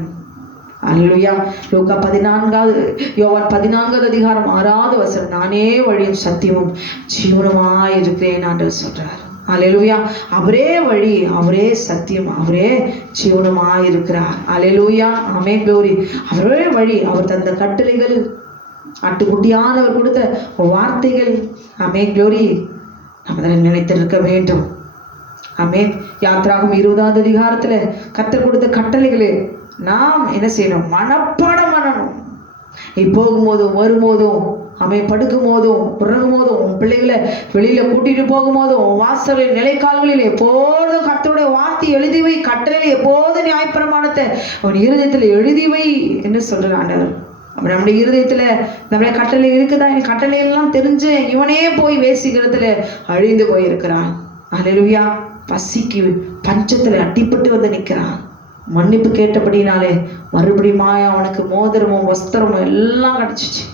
அல்லேலூயா. லூக்கா 14வது யோவான் 14வது அதிகாரம் 6வது வசனம், நானே வழியும் சத்தியமும் ஜீவனுமாய் இருக்கிறேன் ஆண்டவர் சொல்றார். அல்லேலூயா. அவரே வழி, அவரே சத்தியம், அவரே ஜீவனுமாய் இருக்கிறார். அல்லேலூயா. ஆமென் க்ளோரி. அவரே வழி. அவர் தந்த கட்டளைகள், ஆட்டுக்குட்டியானவர் கொடுத்த வார்த்தைகள். ஆமென் க்ளோரி. நம்ம அதை நினைத்திருக்க வேண்டும். ஆமென். யாத்ராகமம் 20வது அதிகாரத்துல கர்த்தர் கொடுத்த கட்டளைகளே நாம் என்ன செய்யணும்? மனப்பாடம் பண்ணணும். நீ போகும்போதும் வரும்போதும் அவன் படுக்கும் போதும் உறங்கும் போதும் உன் பிள்ளைகளை வெளியில கூட்டிட்டு போகும் போதும் வாசலில் நிலைக்கால்களில் எப்போதும் கர்த்தருடைய வார்த்தை எழுதி வை. கட்டளையில் எப்போதும் நியாயப்பிரமாணத்தை அவன் இருதயத்துல எழுதி வை என்று சொல்ற ஆண்டவர். நம்முடைய இருதயத்துல நம்முடைய கட்டளை இருக்குதா? என் கட்டளையெல்லாம் தெரிஞ்சு இவனே போய் வேசிக்கிறதுல அழிந்து போயிருக்கிறான். அல்லேலூயா. பசிக்கு பஞ்சத்துல அடிப்பட்டு வந்து நிற்கிறான். மன்னிப்பு கேட்டபடினாலே மறுபடியும் அவனுக்கு மோதிரமும் வஸ்திரமும் எல்லாம் கிடைச்சிச்சு,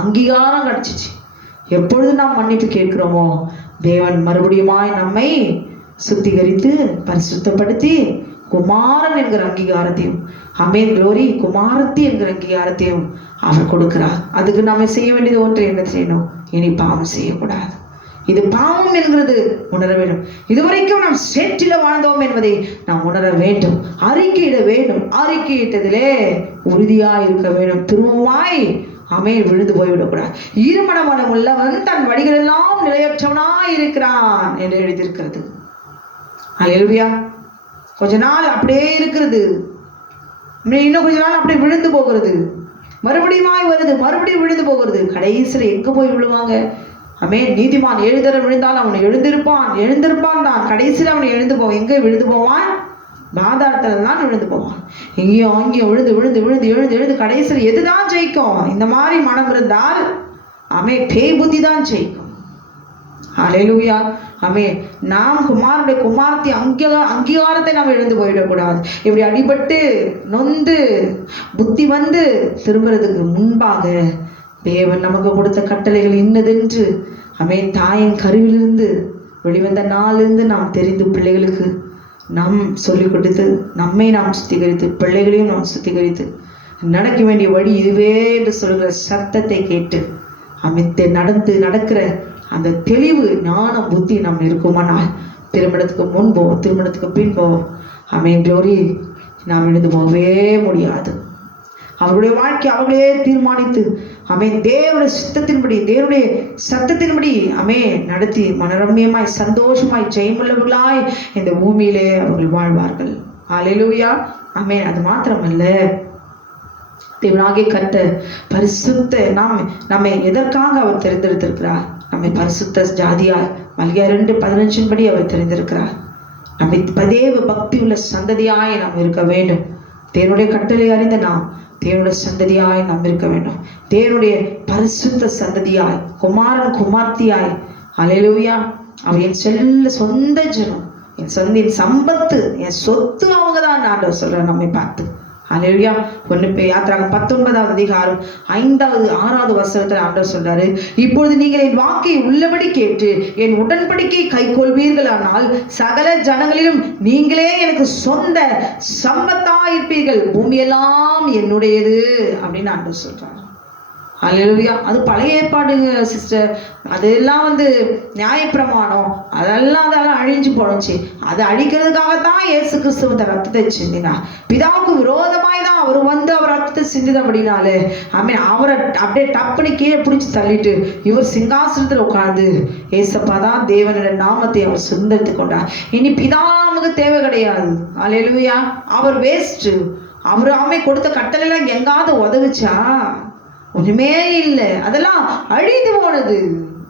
அங்கீகாரம் கிடைச்சிச்சு. எப்பொழுது நாம் மன்னிப்பு கேட்கிறோமோ தேவன் மறுபடியுமாய் நம்மை சுத்திகரித்து பரிசுத்தப்படுத்தி குமாரன் என்கிற அங்கீகாரத்தையும், ஆமென் க்ளோரி, குமாரத்தி என்கிற அங்கீகாரத்தையும் அவர் கொடுக்கிறார். அதுக்கு நாம செய்ய வேண்டியது ஒன்று, என்ன செய்யணும்? இனி பாவம் செய்யக்கூடாது. இது பாவம் என்கிறது உணர வேண்டும். இதுவரைக்கும் நாம் சேற்றில வாழ்ந்தோம் என்பதை நாம் உணர வேண்டும், அறிக்கையிட வேண்டும். அறிக்கையிட்டதிலே உறுதியாய் இருக்க வேண்டும். திரும்பமாய் ஆமென் விழுந்து போய்விடக்கூடாது. ஈரமனம் உள்ளவன் தன் வழிகளெல்லாம் நிலையற்றவனாய் இருக்கிறான் என்று எழுதியிருக்கிறது. அல்லேலூயா. கொஞ்ச நாள் அப்படியே இருக்கிறது, இன்னும் கொஞ்ச நாள் அப்படியே விழுந்து போகிறது, மறுபடியும் வருது, மறுபடியும் விழுந்து போகிறது. கடைசியில் எங்க போய் விழுவாங்க? ஆமென். நீதிமான் 7 தடவை விழுந்தால் அவன் எழுந்திருப்பான் தான். கடைசியில் அவன் எழுந்து போவான். எங்கே விழுந்து போவான்? பாதாளத்துல தான் விழுந்து போவான். எங்கேயும் அங்கேயும் விழுந்து விழுந்து விழுந்து எழுந்து எழுந்து கடைசியில் எதுதான் ஜெயிக்கும்? இந்த மாதிரி மனம் இருந்தால் ஆமென் பேய் புத்தி தான் ஜெயிக்கும். அல்லேலூயா. ஆமே நாம் குமாரனுடைய குமாரத்தை அங்கீகாரத்தை நாம் இழந்து போயிடக்கூடாது. இப்படி அடிபட்டு நொந்து புத்தி வந்து திரும்புறதுக்கு முன்பாக தேவன் நமக்கு கொடுத்த கட்டளைகள் இன்னதென்று தாயின் கருவிலிருந்து வெளிவந்த நாளிலிருந்து நாம் தெரிந்து பிள்ளைகளுக்கு நாம் சொல்லிக் கொடுத்து நம்மை நாம் சுத்திகரித்து பிள்ளைகளையும் நாம் சுத்திகரித்து நடக்க வேண்டிய வழி இதுவே என்று சொல்கிற சத்தத்தை கேட்டு நடக்கிற அந்த தெளிவு ஞானம் புத்தி நாம் இருக்குமானால் திருமணத்துக்கு முன்போ திருமணத்துக்கு பின்போ க்ளோரி நாம் எழுந்து போகவே முடியாது. அவருடைய வாழ்க்கை அவர்களே தீர்மானித்து தேவனுடைய சித்தத்தின்படி தேவனுடைய சத்தத்தின்படி நடத்தி மனரம்யமாய் சந்தோஷமாய் ஜெயமுள்ளவர்களாய் இந்த பூமியிலே அவர்கள் வாழ்வார்கள். அல்லேலூயா. அது மாத்திரமல்ல, தேவனாகிய கர்த்தர் பரிசுத்த நம்மை எதற்காக அவர் தெரிந்தெடுத்திருக்கிறார்? நம்மை பரிசுத்த ஜாதியாய் மல்கியா 2:15 படி அவர் தெரிந்திருக்கிறார். நம்மை தேவ பக்தி உள்ள சந்ததியாய் நாம் இருக்க வேண்டும். தேவனுடைய கட்டளை அறிந்த நாம் தேவனுடைய சந்ததியாய் நாம் இருக்க வேண்டும். தேவனுடைய பரிசுத்த சந்ததியாய் குமாரன் குமார்த்தியாய். அல்லேலூயா. அவர் என் சொந்த ஜனம், என் சம்பத்து, என் சொத்து அவங்க தான் ஆண்டவர் சொல்றார் நம்மை பார்த்து. அல்லேலூயா. 1 யாத்திராகமம் 19ஆம் அதிகாரம் 5வது 6வது வசனத்தில் ஆண்டவர் சொல்றாரு, இப்பொழுது நீங்கள் என் வாக்கை உள்ளபடி கேட்டு என் உடன்படிக்கை கைக்கொள்வீர்களானால் சகல ஜனங்களிலும் நீங்களே எனக்கு சொந்த சம்பத்தாயிருப்பீர்கள், பூமியெல்லாம் என்னுடையது அப்படின்னு ஆண்டவர் சொல்றாரு. அல்லேலூயா. அது பழைய ஏற்பாடுங்க சிஸ்டர். அதெல்லாம் நியாயப்பிரமாணம், அதெல்லாம் அழிஞ்சு போனச்சு. அதை அழிக்கிறதுக்காகத்தான் இயேசு கிறிஸ்துவ ரத்தத்தை சிந்தினார். பிதாவுக்கு விரோதமாய் தான் அவர் அவர் ரத்தத்தை சிந்தித அப்படின்னாலே அவரை அப்படியே டப்புனு கீழே பிடிச்சி தள்ளிட்டு இவர் சிங்காசனத்தில் உட்கார்ந்து ஏசப்பா தான் தேவனுடைய நாமத்தை அவர் சுந்தரித்து கொண்டார். இனி பிதாவுக்கு தேவை கிடையாது. அல்லேலூயா. அவர் வேஸ்ட். அவர் கொடுத்த கட்டளைலாம் எங்காவது உதவுச்சா? ஒண்ணுமே இல்லை. அதெல்லாம் அழிந்து போனது.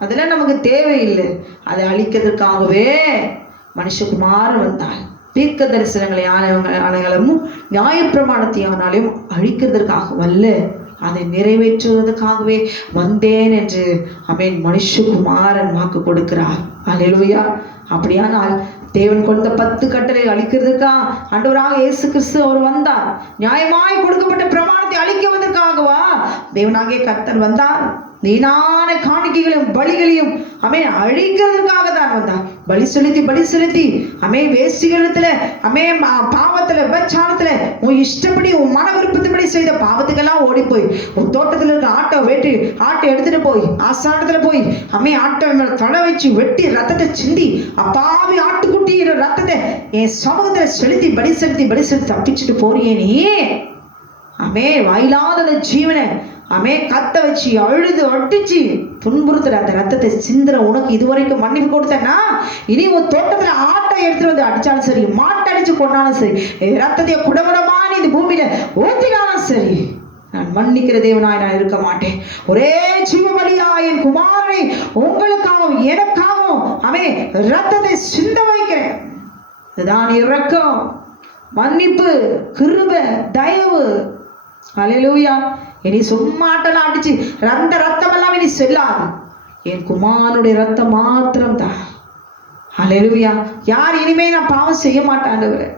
அதெல்லாம் நமக்கு தேவையில்லை. அதை அழிக்கிறதுக்காகவே மனுஷகுமாரன் வந்தார். தீர்க்க தரிசனங்களை ஆணைகளும் நியாயப்பிரமாணத்தை ஆனாலும் அழிக்கிறதுக்காக வல்ல, அதை நிறைவேற்றுவதற்காகவே வந்தேன் என்று மனுஷகுமாரன் வாக்கு கொடுக்கிறார். அல்லேலூயா. அப்படியானால் தேவன் கொடுத்த 10 கட்டளை அழிக்கிறதுக்கா ஆண்டவராக இயேசு கிறிஸ்து அவர் வந்தார். நியாயமாய் கொடுக்கப்பட்ட பிரமாணத்தை அழிக்குவதற்காகவா தேவனாகிய கர்த்தர் வந்தார்? வீணான காணிக்கைகளையும் பலிகளையும் அழிக்கிறதுக்காக தான் வந்தார். பலி செலுத்தி வேசிகளத்துல பாவத்துல விபச்சாரத்துல உன் இஷ்டப்படி உன் மன விருப்பத்தின்படி செய்த பாவத்துக்கெல்லாம் ஓடி போய் உன் தோட்டத்துல இருக்க ஆட்டை எடுத்துட்டு போய் ஆசானத்துல போய் ஆட்டை தலை வச்சு வெட்டி ரத்தத்தை சிந்தி அப்பாவி ஆட்டுக்குட்டி ரத்தத்தை என் சமூகத்துல செலுத்தி பலி செலுத்தி தப்பிச்சுட்டு போறியே நீ. வாயிலாத ஜீவனை கத்த வச்சு அழுது அடிச்சு துன்புறுத்துற அந்த ரத்தத்தை சிந்துற உனக்கு இதுவரைக்கும் மன்னிப்பு கொடுத்தேன்னா, இனி உன் தோட்டத்துல ஆட்டை எடுத்துட்டு வந்து அடிச்சாலும் சரி, மாட்டை அடிச்சு கொண்டாலும் சரி, ரத்தத்தைய குடகுடமா நீ இந்த பூமியில ஊத்தினாலும் சரி, நான் மன்னிக்கிற தேவனாய் நான் இருக்க மாட்டேன். ஒரே ஜீவபலியா என் குமாரனை உங்களுக்காகவும் எனக்காகவும் ரத்தத்தை சிந்த வைக்கிறேன். இதுதான் இரக்கம், மன்னிப்பு, கிருபை, தயவு. அல்லேலூயா. இனி சும்மாட்டெல்லாம் அடிச்சு ரத்தம் எல்லாம் இனி செல்லாது. என் குமாரனுடைய ரத்தம் மாத்திரம் தான். அல்லேலூயா. யார் இனிமே நான் பாவம் செய்ய மாட்டாண்டவரே.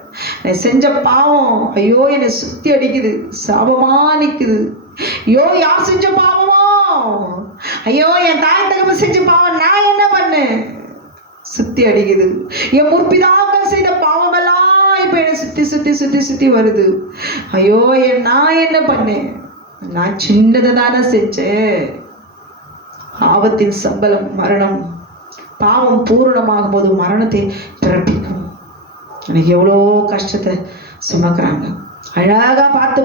நான் செஞ்ச பாவம் ஐயோ என்னை சுத்தி அடிக்குது, சாபமா நிக்குது. ஐயோ யார் செஞ்ச பாவமோ, ஐயோ என் தாய் தகப்ப செஞ்ச பாவம் நான் என்ன பண்ணேன், சுத்தி அடிக்குது. என் முற்பிதாக்கள் செய்த பாவம் எல்லாம் இப்ப என்னை சுத்தி வருது. ஐயோ நான் என்ன பண்ணேன், நான் சின்னதை தானே செஞ்சேன். பாவத்தின் சம்பளம் மரணம். பாவம் பூரணமாகும் போது மரணத்தை பிறப்பிக்கும். எனக்கு எவ்வளோ கஷ்டத்தை சுமக்கிறாங்க. அழகா பார்த்து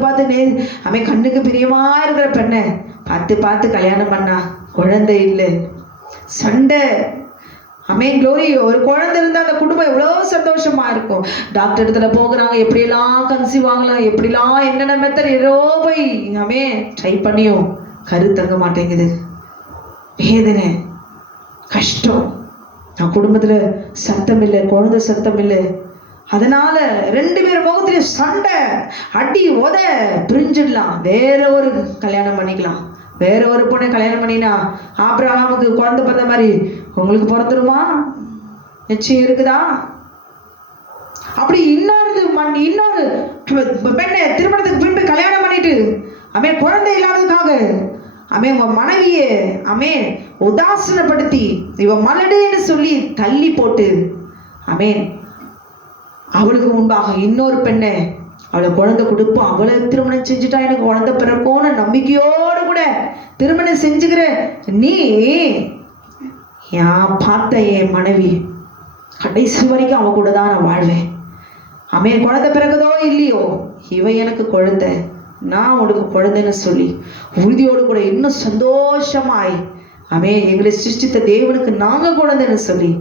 கண்ணுக்கு பிரியமா இருக்கிற பெண்ணை பார்த்து கல்யாணம் பண்ணா குழந்தை இல்லை, சண்டை. க்ளோரி. ஒரு குழந்தை இருந்தா அந்த குடும்பம் எவ்வளவு சந்தோஷமா இருக்கும். டாக்டர் இடத்துல போகிறாங்க, எப்படியெல்லாம் கன்சீவ் ஆகலாம், எப்படிலாம் என்னென்ன மெத்தட் ஏதோ போய் ட்ரை பண்ணியும் கரு தங்க மாட்டேங்குது. வேதனை, கஷ்டம். நான் குடும்பத்துல சத்தம் இல்லை, குழந்தை சத்தம் இல்லை. அதனால 2 பேர் முகத்திலே சண்டை, அடி, உத, பிரிஞ்சிடலாம். வேற ஒரு கல்யாணம் பண்ணிக்கலாம். வேற ஒரு பொண்ணை கல்யாணம் பண்ணினா ஆபிரகாமுக்கு குழந்தை பிறந்த மாதிரி உங்களுக்கு பிறந்துருமா? நிச்சயம் இருக்குதா? அப்படி இன்னொரு பெண்ணை திருமணத்துக்கு பின்பு கல்யாணம் பண்ணிட்டு குழந்தை இல்லாததுக்காக உங்க மனைவியை உதாசீனப்படுத்தி இவ மலடுன்னு சொல்லி தள்ளி போட்டு அவளுக்கு முன்பாக இன்னொரு பெண்ணை அவளை குழந்தை கொடுப்போம், அவளை திருமணம் செஞ்சுட்டா எனக்கு குழந்தை பிறக்கும்னு நம்பிக்கையோடு கூட திருமணம் செஞ்சுக்கிற நீ பார்த்த என் மனைவி கடைசி வரைக்கும் அவ கூட தான் நான் வாழ்வேன். குழந்தை பிறகுதோ இல்லையோ, இவ எனக்கு குழந்தை, நான் உனக்கு குழந்தைன்னு சொல்லி உறுதியோடு கூட இன்னும் சந்தோஷமாய் எங்களை சிருஷ்டித்த தேவனுக்கு நாங்க குழந்தைன்னு சொல்லி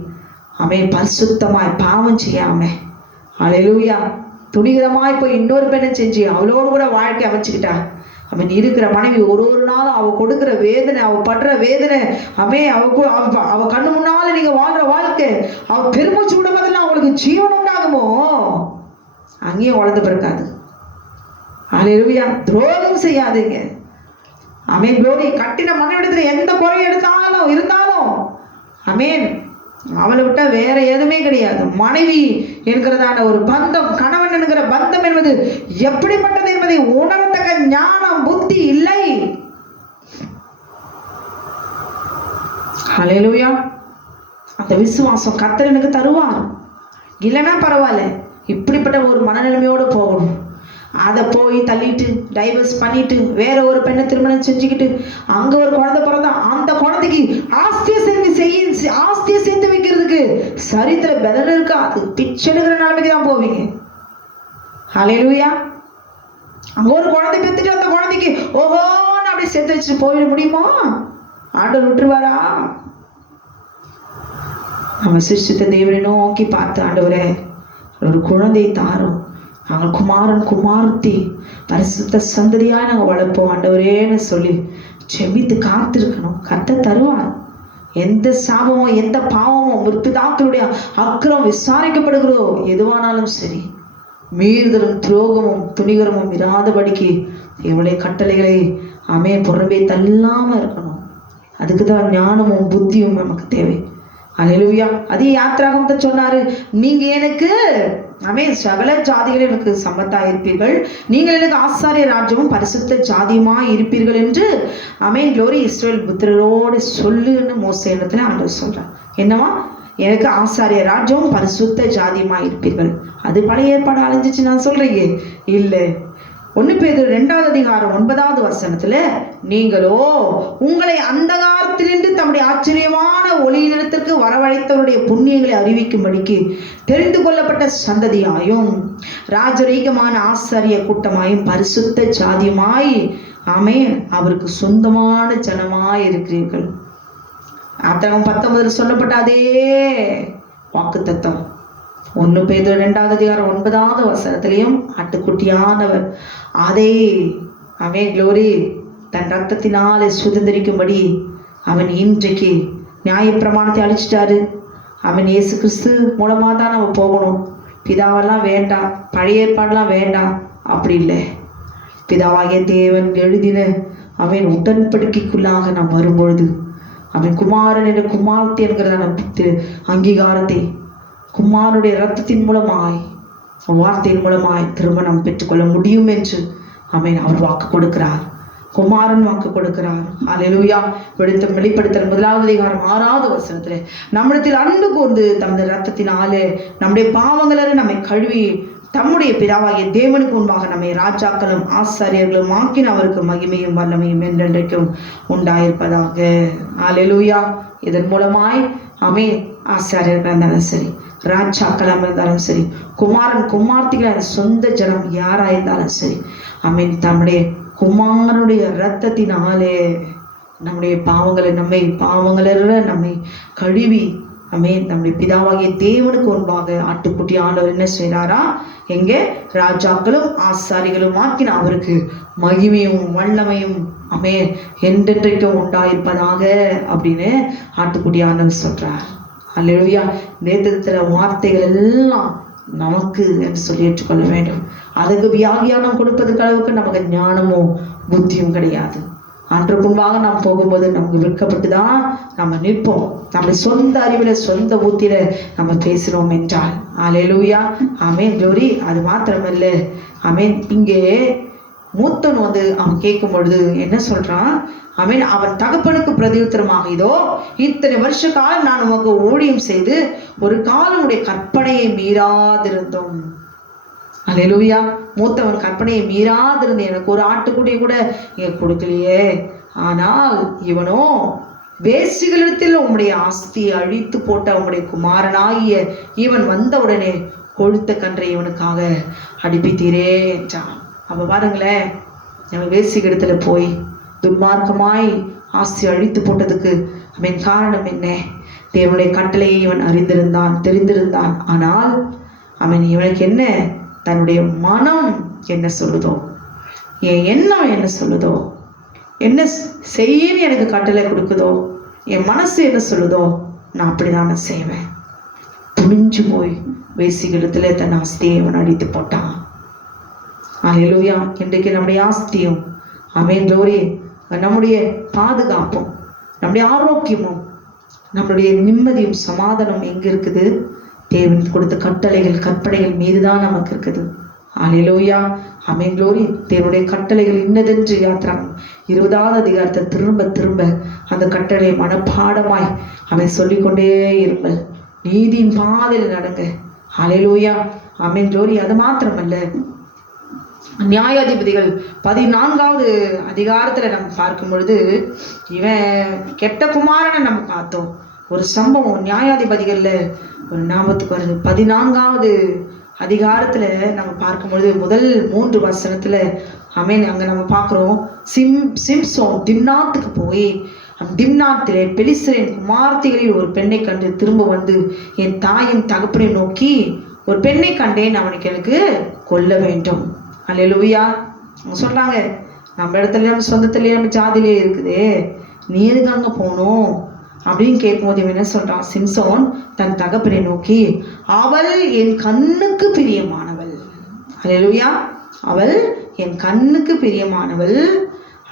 பரிசுத்தமாய் பாவம் செய்யாம அல்லேலூயா துணிகரமாய் போய் இன்னொரு பெண்ணை செஞ்சு அவளோடு கூட வாழ்க்கை அமைச்சுக்கிட்டா. இருக்கிற மனைவி ஒரு நாளும் அவ கொடுக்கிற வேதனை, அவ படுற வேதனை, அவ கண்ணு முன்னால நீங்க வாழ்ற வாழ்க்கை, அவ பெருமூச்சு விடும் போதெல்லாம் அவங்களுக்கு ஜீவன் உண்டாகுமோ அங்கேயும் குழந்தை பிறக்காது. அல்லேலூயா துரோகம் செய்யாதீங்க. குளோரி கட்டின மனைவிடத்துல எந்த குறை இருந்தாலும் அவளை விட்டா வேற எதுவுமே கிடையாது. மனைவி என்கிறதான ஒரு பந்தம், கணவன் என்கிற பந்தம் என்பது எப்படிப்பட்டது என்பதை உணரத்தக்க ஞானம் புத்தி இல்லை. அல்லேலூயா அந்த விசுவாசம் கர்த்தர் எனக்கு தருவார். இல்லைன்னா பரவாயில்ல, இப்படிப்பட்ட ஒரு மனநிலைமையோடு போகணும். அதை போய் தள்ளிட்டு டைவர்ஸ் பண்ணிட்டு வேற ஒரு பெண்ணை திருமணம் செஞ்சுக்கிட்டு அங்க ஒரு குழந்தை பிறந்தா அந்த குழந்தைக்கு ஆஸ்தியை சேர்த்து வைக்கிறதுக்கு சரித்திர பலன் இருக்கா? அது பிச்சை எடுக்கிற நிலைமைக்கு தான் போவீங்க. அல்லேலூயா அங்க ஒரு குழந்தை பெற்றுட்டு அந்த குழந்தைக்கு ஓஹோன்னு அப்படி சேர்த்து வச்சுட்டு போயிட முடியுமா? ஆண்டவர் விட்டுருவாரா? நம்ம சிருஷ்டித்த தேவனை நோக்கி பார்த்து ஆண்டவரே ஒரு குழந்தையை தாரும், நாங்கள் குமாரன் குமாரத்தி பரிசுத்த சந்ததியாக நாங்கள் வளர்ப்போம் ஆண்டவரேன்னு சொல்லி செபித்து காத்திருக்கணும். கர்த்தர் தருவார். எந்த சாபமோ எந்த பாவமோ முற்பிதாக்களுடைய அக்கிரம் விசாரிக்கப்படுகிறோ எதுவானாலும் சரி, மீறுதலும் துரோகமும் துணிகரமும் இராதபடிக்கு எவ்வளவு கட்டளைகளை புறம்பே தள்ளாம இருக்கணும். அதுக்கு தான் ஞானமும் புத்தியும் நமக்கு தேவை. அல்லேலூயா அதே யாத்திராகமத்தை சொன்னாரு, நீங்க எனக்கு சகல ஜாதிகள் எனக்கு சம்பத்தா இருப்பீர்கள், நீங்கள் எனக்கு ஆசாரிய ராஜ்யமும் பரிசுத்த ஜாதியுமாய் இருப்பீர்கள் என்று குளோரி இஸ்ரவேல் புத்திரரோடு சொல்லுன்னு மோசேனத்துல ஆண்டவர் சொல்றார். என்னவா? எனக்கு ஆசாரிய ராஜ்யமும் பரிசுத்த ஜாதியுமாய் இருப்பீர்கள். அது பழைய ஏற்பாடு அழிஞ்சிச்சு நான் சொல்றீங்க இல்லை. 1 பேதுரு 2வது அதிகாரம் 9வது வசனத்துல நீங்களோ உங்களை அந்தகாரத்திலிருந்து தம்முடைய ஆச்சரியமான ஒளியிடத்திற்கு வரவழைத்தவருடைய புண்ணியங்களை அறிவிக்கும்படிக்கு தெரிந்து கொள்ளப்பட்ட சந்ததியாயும் ராஜரீகமான ஆசாரிய கூட்டமாயும் பரிசுத்த ஜாதியுமாய் அவருக்கு சொந்தமான ஜனமாய் இருக்கிறீர்கள். ஆத்திரம் 19 சொல்லப்பட்ட அதே வாக்கு தத்தம் 1 பேதுரு 2வது அதிகாரம் 9வது வசனத்திலையும் ஆட்டுக்குட்டியானவர் அதை குளோரி தன் ரத்தத்தினாலே சுதந்திரிக்கும்படி இன்றைக்கு நியாயப்பிரமாணத்தை அழிச்சிட்டாரு. இயேசு கிறிஸ்து மூலமா தான் நம்ம போகணும். பிதாவெல்லாம் வேண்டாம், பழைய ஏற்பாடெல்லாம் வேண்டாம், அப்படி இல்லை. பிதாவாகிய தேவன் எழுதின உடன்படிக்கைக்குள்ளாக நாம் வரும்பொழுது குமாரன் என்ற குமாரத்தை என்கிறதான அங்கீகாரத்தை குமாரனுடைய ரத்தத்தின் மூலமாய் வார்த்தையின் மூலமாய் திருமணம் பெற்றுக்கொள்ள முடியும் என்று அவர் வாக்கு கொடுக்கிறார். குமாரன் வாக்கு கொடுக்கிறார். அல்லேலூயா வெளிப்படுத்தல் 1வது அதிகாரம் 6வது வசனத்துல நம்மிடத்தில் அன்பு கூர்ந்து தமது ரத்தத்தினாலே நம்முடைய பாவங்களை நம்மை கழுவி தம்முடைய பிதாவாகிய தேவனுக்கு முன்பாக நம்மை ராஜாக்களும் ஆசாரியர்களும் ஆக்கின அவருக்கு மகிமையும் வல்லமையும் என்றென்றைக்கும் உண்டாயிருப்பதாக. அல்லேலூயா இதன் மூலமாய் ஆசாரியர்கள் இருந்தாலும் சரி, ராஜாக்களாக இருந்தாலும் சரி, குமாரன் குமார்த்திகளாக சொந்த ஜனம் யாராயிருந்தாலும் சரி, தம்முடைய குமாரனுடைய இரத்தத்தினாலே நம்முடைய பாவங்களை நம்மை கழுவி நம்முடைய பிதாவாகிய தேவனுக்கு முன்பாக ஆட்டுக்குட்டி ஆண்டவர் என்ன செய்யறாரா? எங்கே ராஜாக்களும் ஆசாரிகளும் ஆக்கின அவருக்கு மகிமையும் வல்லமையும் என்றென்றைக்கும் உண்டாயிருப்பதாக அப்படின்னு ஆட்டுக்குட்டி ஆண்டவர் சொல்றார். அல்லேலூயா வேதத்துல வார்த்தைகள் எல்லாம் நமக்கு என்று சொல்லி ஏற்றுக்கொள்ள வேண்டும். அதுக்கு வியாகியானம் கொடுப்பதற்கு அளவுக்கு நமக்கு ஞானமும் புத்தியும் கிடையாது. அன்று முன்பாக நாம் போகும்போது நமக்கு விற்கப்பட்டு தான் நம்ம நிற்போம். நம்ம சொந்த அறிவில் சொந்த புத்தியில நம்ம பேசுகிறோம் என்றால் அல்லேலூயா. ஆமென், க்ளோரி. அது மாத்திரமல்ல, ஆமென். இங்கே மூத்தன் வந்து அவன் கேட்கும் பொழுது என்ன சொல்றான்? ஆமென். அவன் தகப்பனுக்கு பிரதியுத்தரமாக, இதோ இத்தனை வருஷ காலம் நான் உமக்கு ஊழியம் செய்து ஒரு காலம் உடைய கற்பனையை மீறாதிருந்தோம். அல்லேலூயா. மூத்தவன் கற்பனையை மீறாதிருந்து எனக்கு ஒரு ஆட்டுக்குட்டி கூட நீங்க கொடுக்கலையே. ஆனால் இவனோ வேசிகளிடத்தில் உம்முடைய ஆஸ்தியை அழித்து போட்ட உம்முடைய குமாரனாகிய இவன் வந்தவுடனே கொழுத்த கன்றை இவனுக்காக அடிப்பித்தீரே என்றான். அப்ப பாருங்களேன், நம்ம வேசிகளிடத்துல போய் துன்மார்க்கமாய் ஆஸ்தி அழித்து போட்டதுக்கு அவன் காரணம் என்ன? தேவனுடைய கட்டளையை இவன் அறிந்திருந்தான், தெரிந்திருந்தான். ஆனால் அவன் இவனுக்கு என்ன, தன்னுடைய மனம் என்ன சொல்லுதோ, என் எண்ணம் என்ன சொல்லுதோ, என்ன செய்யன்னு எனக்கு கட்டளை கொடுக்குதோ, என் மனசு என்ன சொல்லுதோ, நான் அப்படிதான் செய்வேன். துணிஞ்சு போய் வேசிகளிடத்துல தன் ஆஸ்தியை அவன் அடித்து போட்டான். அல்லேலூயா. இன்றைக்கு நம்முடைய ஆஸ்தியும், ஆமென், க்ளோரி, நம்முடைய பாதுகாப்பும், நம்முடைய ஆரோக்கியமும், நம்மளுடைய நிம்மதியும் சமாதானம் எங்க இருக்குது? தேவன் கொடுத்த கட்டளைகள் கற்பனைகள் மீதுதான் நமக்கு இருக்குது. அல்லேலூயா. ஆமென், க்ளோரி. தேவனுடைய கட்டளைகள் இன்னதென்று யாத்திராம் 20வது அதிகாரத்தை திரும்ப திரும்ப அந்த கட்டளையை மனப்பாடமாய் அவன் சொல்லிக்கொண்டே இருங்கள். நீதியின் பாதையில் நடங்க. அல்லேலூயா. ஆமென், க்ளோரி. அது மாத்திரமல்ல, நியாயாதிபதிகள் 14வது அதிகாரத்துல நம்ம பார்க்கும் பொழுது இவன் கெட்ட குமாரனை நம்ம பார்த்தோம். ஒரு சம்பவம் நியாயாதிபதிகள்ல ஒரு ஞாபகத்துக்கு வருது. 14வது அதிகாரத்துல நம்ம பார்க்கும்பொழுது முதல் 3 வசனத்துல ஆமென், அங்க நம்ம பார்க்கிறோம், சிம்சோன் திம்னாத்துக்கு போய் திம்னாத்திலே பெலிஸ்தரின் குமார்த்திகளில் ஒரு பெண்ணை கண்டு திரும்ப வந்து என் தாயின் தகப்பனை நோக்கி, ஒரு பெண்ணை கண்டேன், அவனுக்கு எனக்கு கொல்ல வேண்டும். அல்லேலூயா. அவங்க சொல்றாங்க, நம்ம இடத்துல நம்ம சொந்தத்திலேயே நம்ம ஜாதியிலே இருக்குது, நீ எதுக்கு அங்க போகணும் அப்படின்னு கேட்கும்போது இவன் என்ன சொல்றான்? சிம்சோன் தன் தகப்பனை நோக்கி, அவள் என் கண்ணுக்கு பிரியமானவள். அல்லேலூயா. அவள் என் கண்ணுக்கு பிரியமானவள்.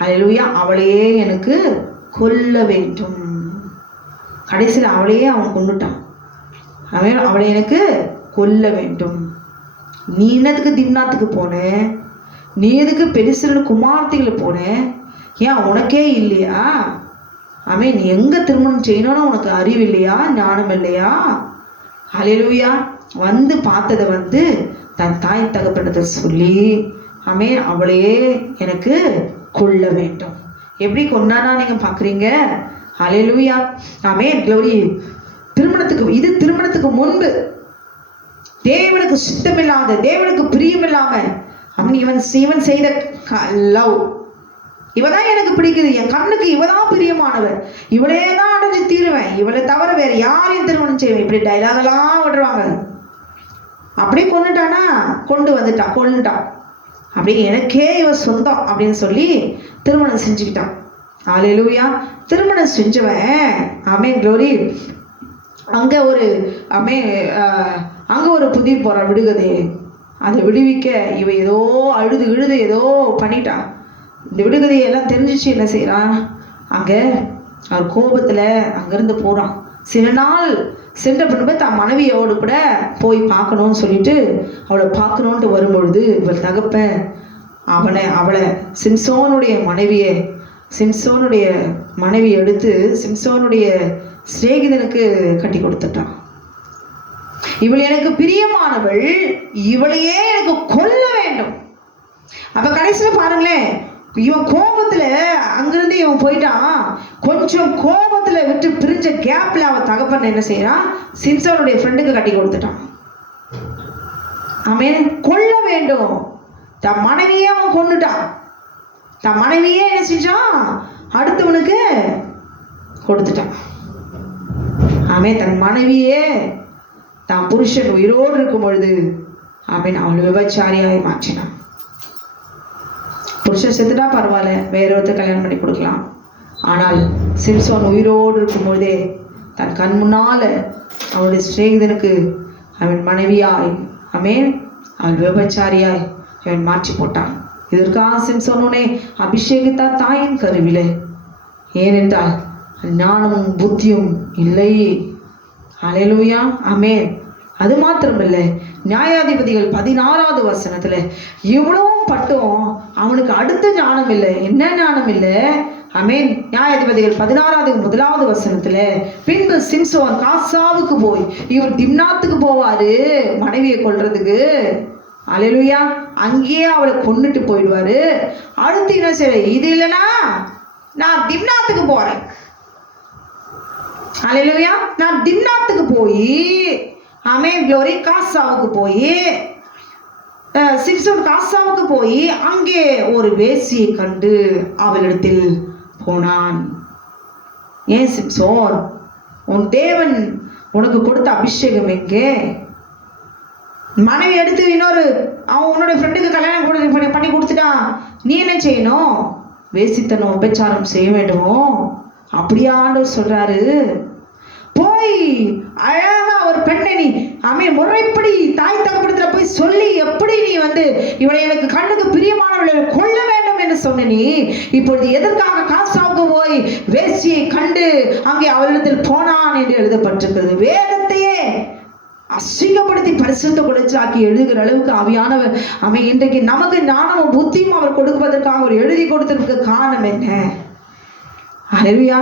அல்லேலூயா. அவளையே எனக்கு கொல்ல வேண்டும். கடைசியில் அவளையே அவன் கொண்டுட்டான். அவளை எனக்கு கொல்ல வேண்டும். நீ என்னதுக்கு திம்னாத்துக்கு போன? நீ எதுக்கு பெலிஸ்தரின் குமார்த்திகளை போன? ஏன் உனக்கே இல்லையா? அவன் நீ எங்க திருமணம் செய்யணும்னு உனக்கு அறிவு இல்லையா? ஞானம் இல்லையா? அல்லேலூயா. வந்து பார்த்ததை வந்து தன் தாய் தகப்பனத்தை சொல்லி அவன் அவளையே எனக்கு கொல்ல வேண்டும். எப்படி கொண்டானா நீங்க பாக்குறீங்க? அல்லேலூயா. ஆமென், க்ளோரி. திருமணத்துக்கு முன்பு தேவனுக்கு சுத்தமில்லாத, தேவனுக்கு பிரியமில்லாம அவன் இவன் செய்த லவ், இவதான் எனக்கு பிடிக்குது, என் கண்ணுக்கு இவதான் பிரியமானவர், இவளே தான் அடைஞ்சு தீருவேன், இவளை தவிர வேற யாரையும் திருமணம் செய்வேன், இப்படி டைலாக் எல்லாம் விடுறாங்க. அப்படியே கொண்டுட்டான். அப்படி எனக்கே இவ சொந்தம் அப்படின்னு சொல்லி திருமணம் செஞ்சுக்கிட்டான். அல்லேலூயா. திருமணம் செஞ்சவன் ஆமென், க்ளோரி, அங்க ஒரு புதிய போறான் விடுகதையே. அதை விடுவிக்க இவ ஏதோ அழுது ஏதோ பண்ணிட்டான். இந்த விடுகதையெல்லாம் தெரிஞ்சிச்சு என்ன செய்யறான்? அங்க அவர் கோபத்துல அங்கிருந்து போறான். சில நாள் சென்ற பின்பு தான் மனைவியோடு கூட போய் பார்க்கணும்னு சொல்லிட்டு அவளை பார்க்கணுன்ட்டு வரும்பொழுது இவள் தகப்பன் அவளை சிம்சோனுடைய மனைவி எடுத்து சிம்சோனுடைய சிநேகிதனுக்கு கட்டி கொடுத்துட்டான். இவள் எனக்கு பிரியமானவள், இவளையே எனக்கு கொல்ல வேண்டும். அப்ப கடைசியில பாருங்களேன், இவன் கோபத்துல அங்கிருந்து இவன் போயிட்டான். கொஞ்சம் கோபத்துல விட்டு பிரிஞ்ச கேப்ல அவன் தகப்பன் என்ன செய்யறான்? சிம்சோனுடைய ஃப்ரெண்டுக்கு கட்டி கொடுத்துட்டான். அவன் கொல்ல வேண்டும். தன் மனைவியே அவன் கொண்டுட்டான். தன் மனைவியே என்ன செஞ்சான்? அடுத்தவனுக்கு கொடுத்துட்டான். அவன் தன் மனைவியே தான் புருஷன் உயிரோடு இருக்கும் பொழுது அவள் விபச்சாரியாய் மாற்றினான். புருஷன் செத்துட்டா பரவாயில்ல, வேற ஒருத்தர் கல்யாணம் பண்ணி கொடுக்கலாம். ஆனால் சிம்சோன் உயிரோடு இருக்கும் பொழுதே தன் கண் முன்னால அவனுடைய சிநேகிதனுக்கு அவன் மனைவியாய் அவள் விபச்சாரியாய் அவன் மாற்றி போட்டான். இதற்காக சிம்சோனே அபிஷேகித்தார் தாயின் கருவிலே. ஏனென்றால் ஞானமும் புத்தியும் இல்லை. அல்லேலூயா, ஆமென். அது மாத்திரமில்ல, நியாயாதிபதிகள் 16வது வசனத்துல இவ்வளவும் பட்டும் அவனுக்கு அடுத்த ஞானம் இல்லை. என்ன ஞானம் இல்லை? ஆமென். நியாயாதிபதிகள் 16வது 1வது வசனத்துல, பின்பு சிம்சோன் காசாவுக்கு போய், இவர் திம்னாத்துக்கு போவாரு மனைவியை கொல்றதுக்கு. அல்லேலூயா. அங்கேயே அவளை கொன்னுட்டு போயிடுவாரு. அடுத்து என்ன செய்ய, இது இல்லைன்னா நான் திம்னாத்துக்கு போறேன். அல்லேலூயா. நான் திம்னாத்துக்கு போய், ஆமென், க்ளோரி, காசாவுக்கு போய், சிம்சோன் காசாவுக்கு போய் அங்கே ஒரு வேசியை கண்டு அவளிடத்தில் போனான். ஏன் சிம்சோன், உன் தேவன் உனக்கு கொடுத்த அபிஷேகம் எங்கே? மனைவி எடுத்து இன்னொரு அவன் உன்னுடைய ஃப்ரெண்டுக்கு கல்யாணம் பண்ணி கொடுத்துட்டான், நீ என்ன செய்யணும்? வேசித்தனம் உபச்சாரம் செய்ய வேண்டுமோ? அப்படியா ஆண்டவர் சொல்றாரு? போய் அழகா ஒரு பெண்ணை நீ முறைப்படி தாய் தகப்படத்துல போய் சொல்லி, எப்படி நீ இவளை எனக்கு கண்ணுக்கு பிரியமானவளை கொள்ள வேண்டும் என்று சொன்ன நீ, இப்பொழுது எதற்காக காசாவுக்கு போய் வேசியை கண்டு அங்கே அவளிடத்தில் போனான் என்று எழுதப்பட்டிருக்கிறது. வேதத்தையே அசிங்கப்படுத்தி பரிசுத்த குலைச்சாக்கி எழுதுகிற அளவுக்கு ஆவியானவர் இன்றைக்கு நமக்கு ஞானமும் புத்தியும் அவர் கொடுப்பதற்காக அவர் எழுதி கொடுத்திருக்க காரணம் என்ன? அல்லேலூயா.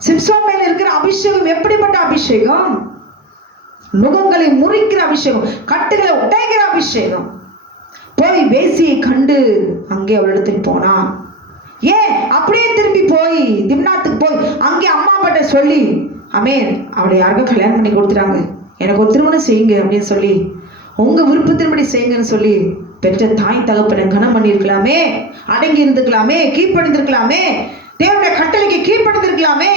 சிம்சோன் மேல இருக்கிற அபிஷேகம் எப்படிப்பட்ட அபிஷேகம்? நுகங்களை முறிக்கிற அபிஷேகம், கட்டுகளை உடைக்கிற அபிஷேகம். போய் வேசியை கண்டு அங்கே அவளிடத்தில் போனான். ஏன் அப்படியே திரும்பி போய் திம்னாத்துக்கு போய் அங்கே அம்மா அப்பாட்ட சொல்லி, ஆமென், அவளை யாருக்கும் கல்யாணம் பண்ணி கொடுத்துட்டாங்க, எனக்கு ஒரு திருமணம் செய்யுங்க அப்படின்னு சொல்லி, உங்க விருப்பத்தின்படி செய்யுங்கன்னு சொல்லி பெற்ற தாய் தகப்பனை கனம் பண்ணியிருக்கலாமே, அடங்கி இருந்துக்கலாமே, கீழ்ப்படிந்திருக்கலாமே, தேவனுடைய கட்டளைக்கு கீழ்ப்படிந்திருக்கலாமே.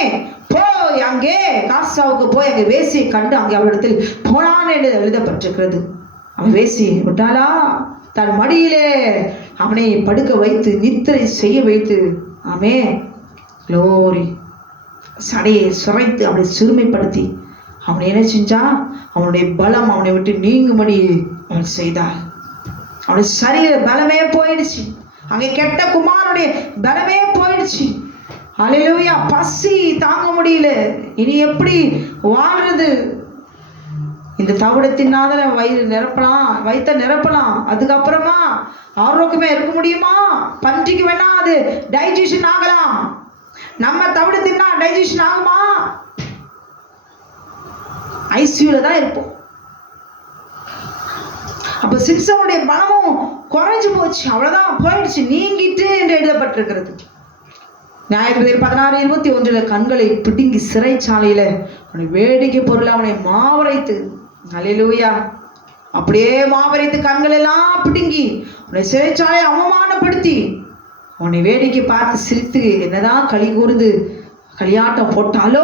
போய் அங்கே காசாவுக்கு போய் அங்கே வேசியை கண்டு அங்கே அவளிடத்தில் போனான் என்று எழுதப்பட்டிருக்கிறது. அவன் வேசி விட்டாளா? தன் மடியிலே அவனை படுக்க வைத்து நித்திரை செய்ய வைத்து, ஆமென், க்ளோரி, சடையை சுரைத்து அவனை சிறுமைப்படுத்தி அவனை என்ன செஞ்சா? அவனுடைய பலம் அவனை விட்டு நீங்கும்படி அவன் செய்தாள். அவனுடைய சரீர பலமே போயிடுச்சு. அங்கே கெட்ட குமாரனுடைய பலமே போயிடுச்சு. அல்லேலூயா. பசி தாங்க முடியல. இனி எப்படி வாழ்றது? இந்த தவிடத்தினால வயிறு நிரப்பலாம், வயிற்ற நிரப்பலாம், அதுக்கப்புறமா ஆரோக்கியமா இருக்க முடியுமா? பன்றிக்கு வேணா அது டைஜஷன் ஆகலாம், நம்ம தவிடு தின்னா டைஜஷன் ஆகுமா? ஐசியூல தான் இருப்போம். அப்ப சிம்சோனுடைய பலமும் குறைஞ்சு போச்சு, அவ்வளவுதான், போயிடுச்சு, நீங்கிட்டு என்று எழுதப்பட்டிருக்கிறது. நியாயாதிபதிகள் 16:21 கண்களை பிடுங்கி சிறைச்சாலையில அவனை வேடிக்கை பொருள் அவனை மாவரைத்து, அல்லேலூயா, அப்படியே மாவரைத்து கண்கள் எல்லாம் பிடுங்கி அவனை சிறைச்சாலையை அவமானப்படுத்தி அவனை வேடிக்கை பார்த்து சிரித்து என்னதான் களி கூர்ந்து களியாட்டம் போட்டாலோ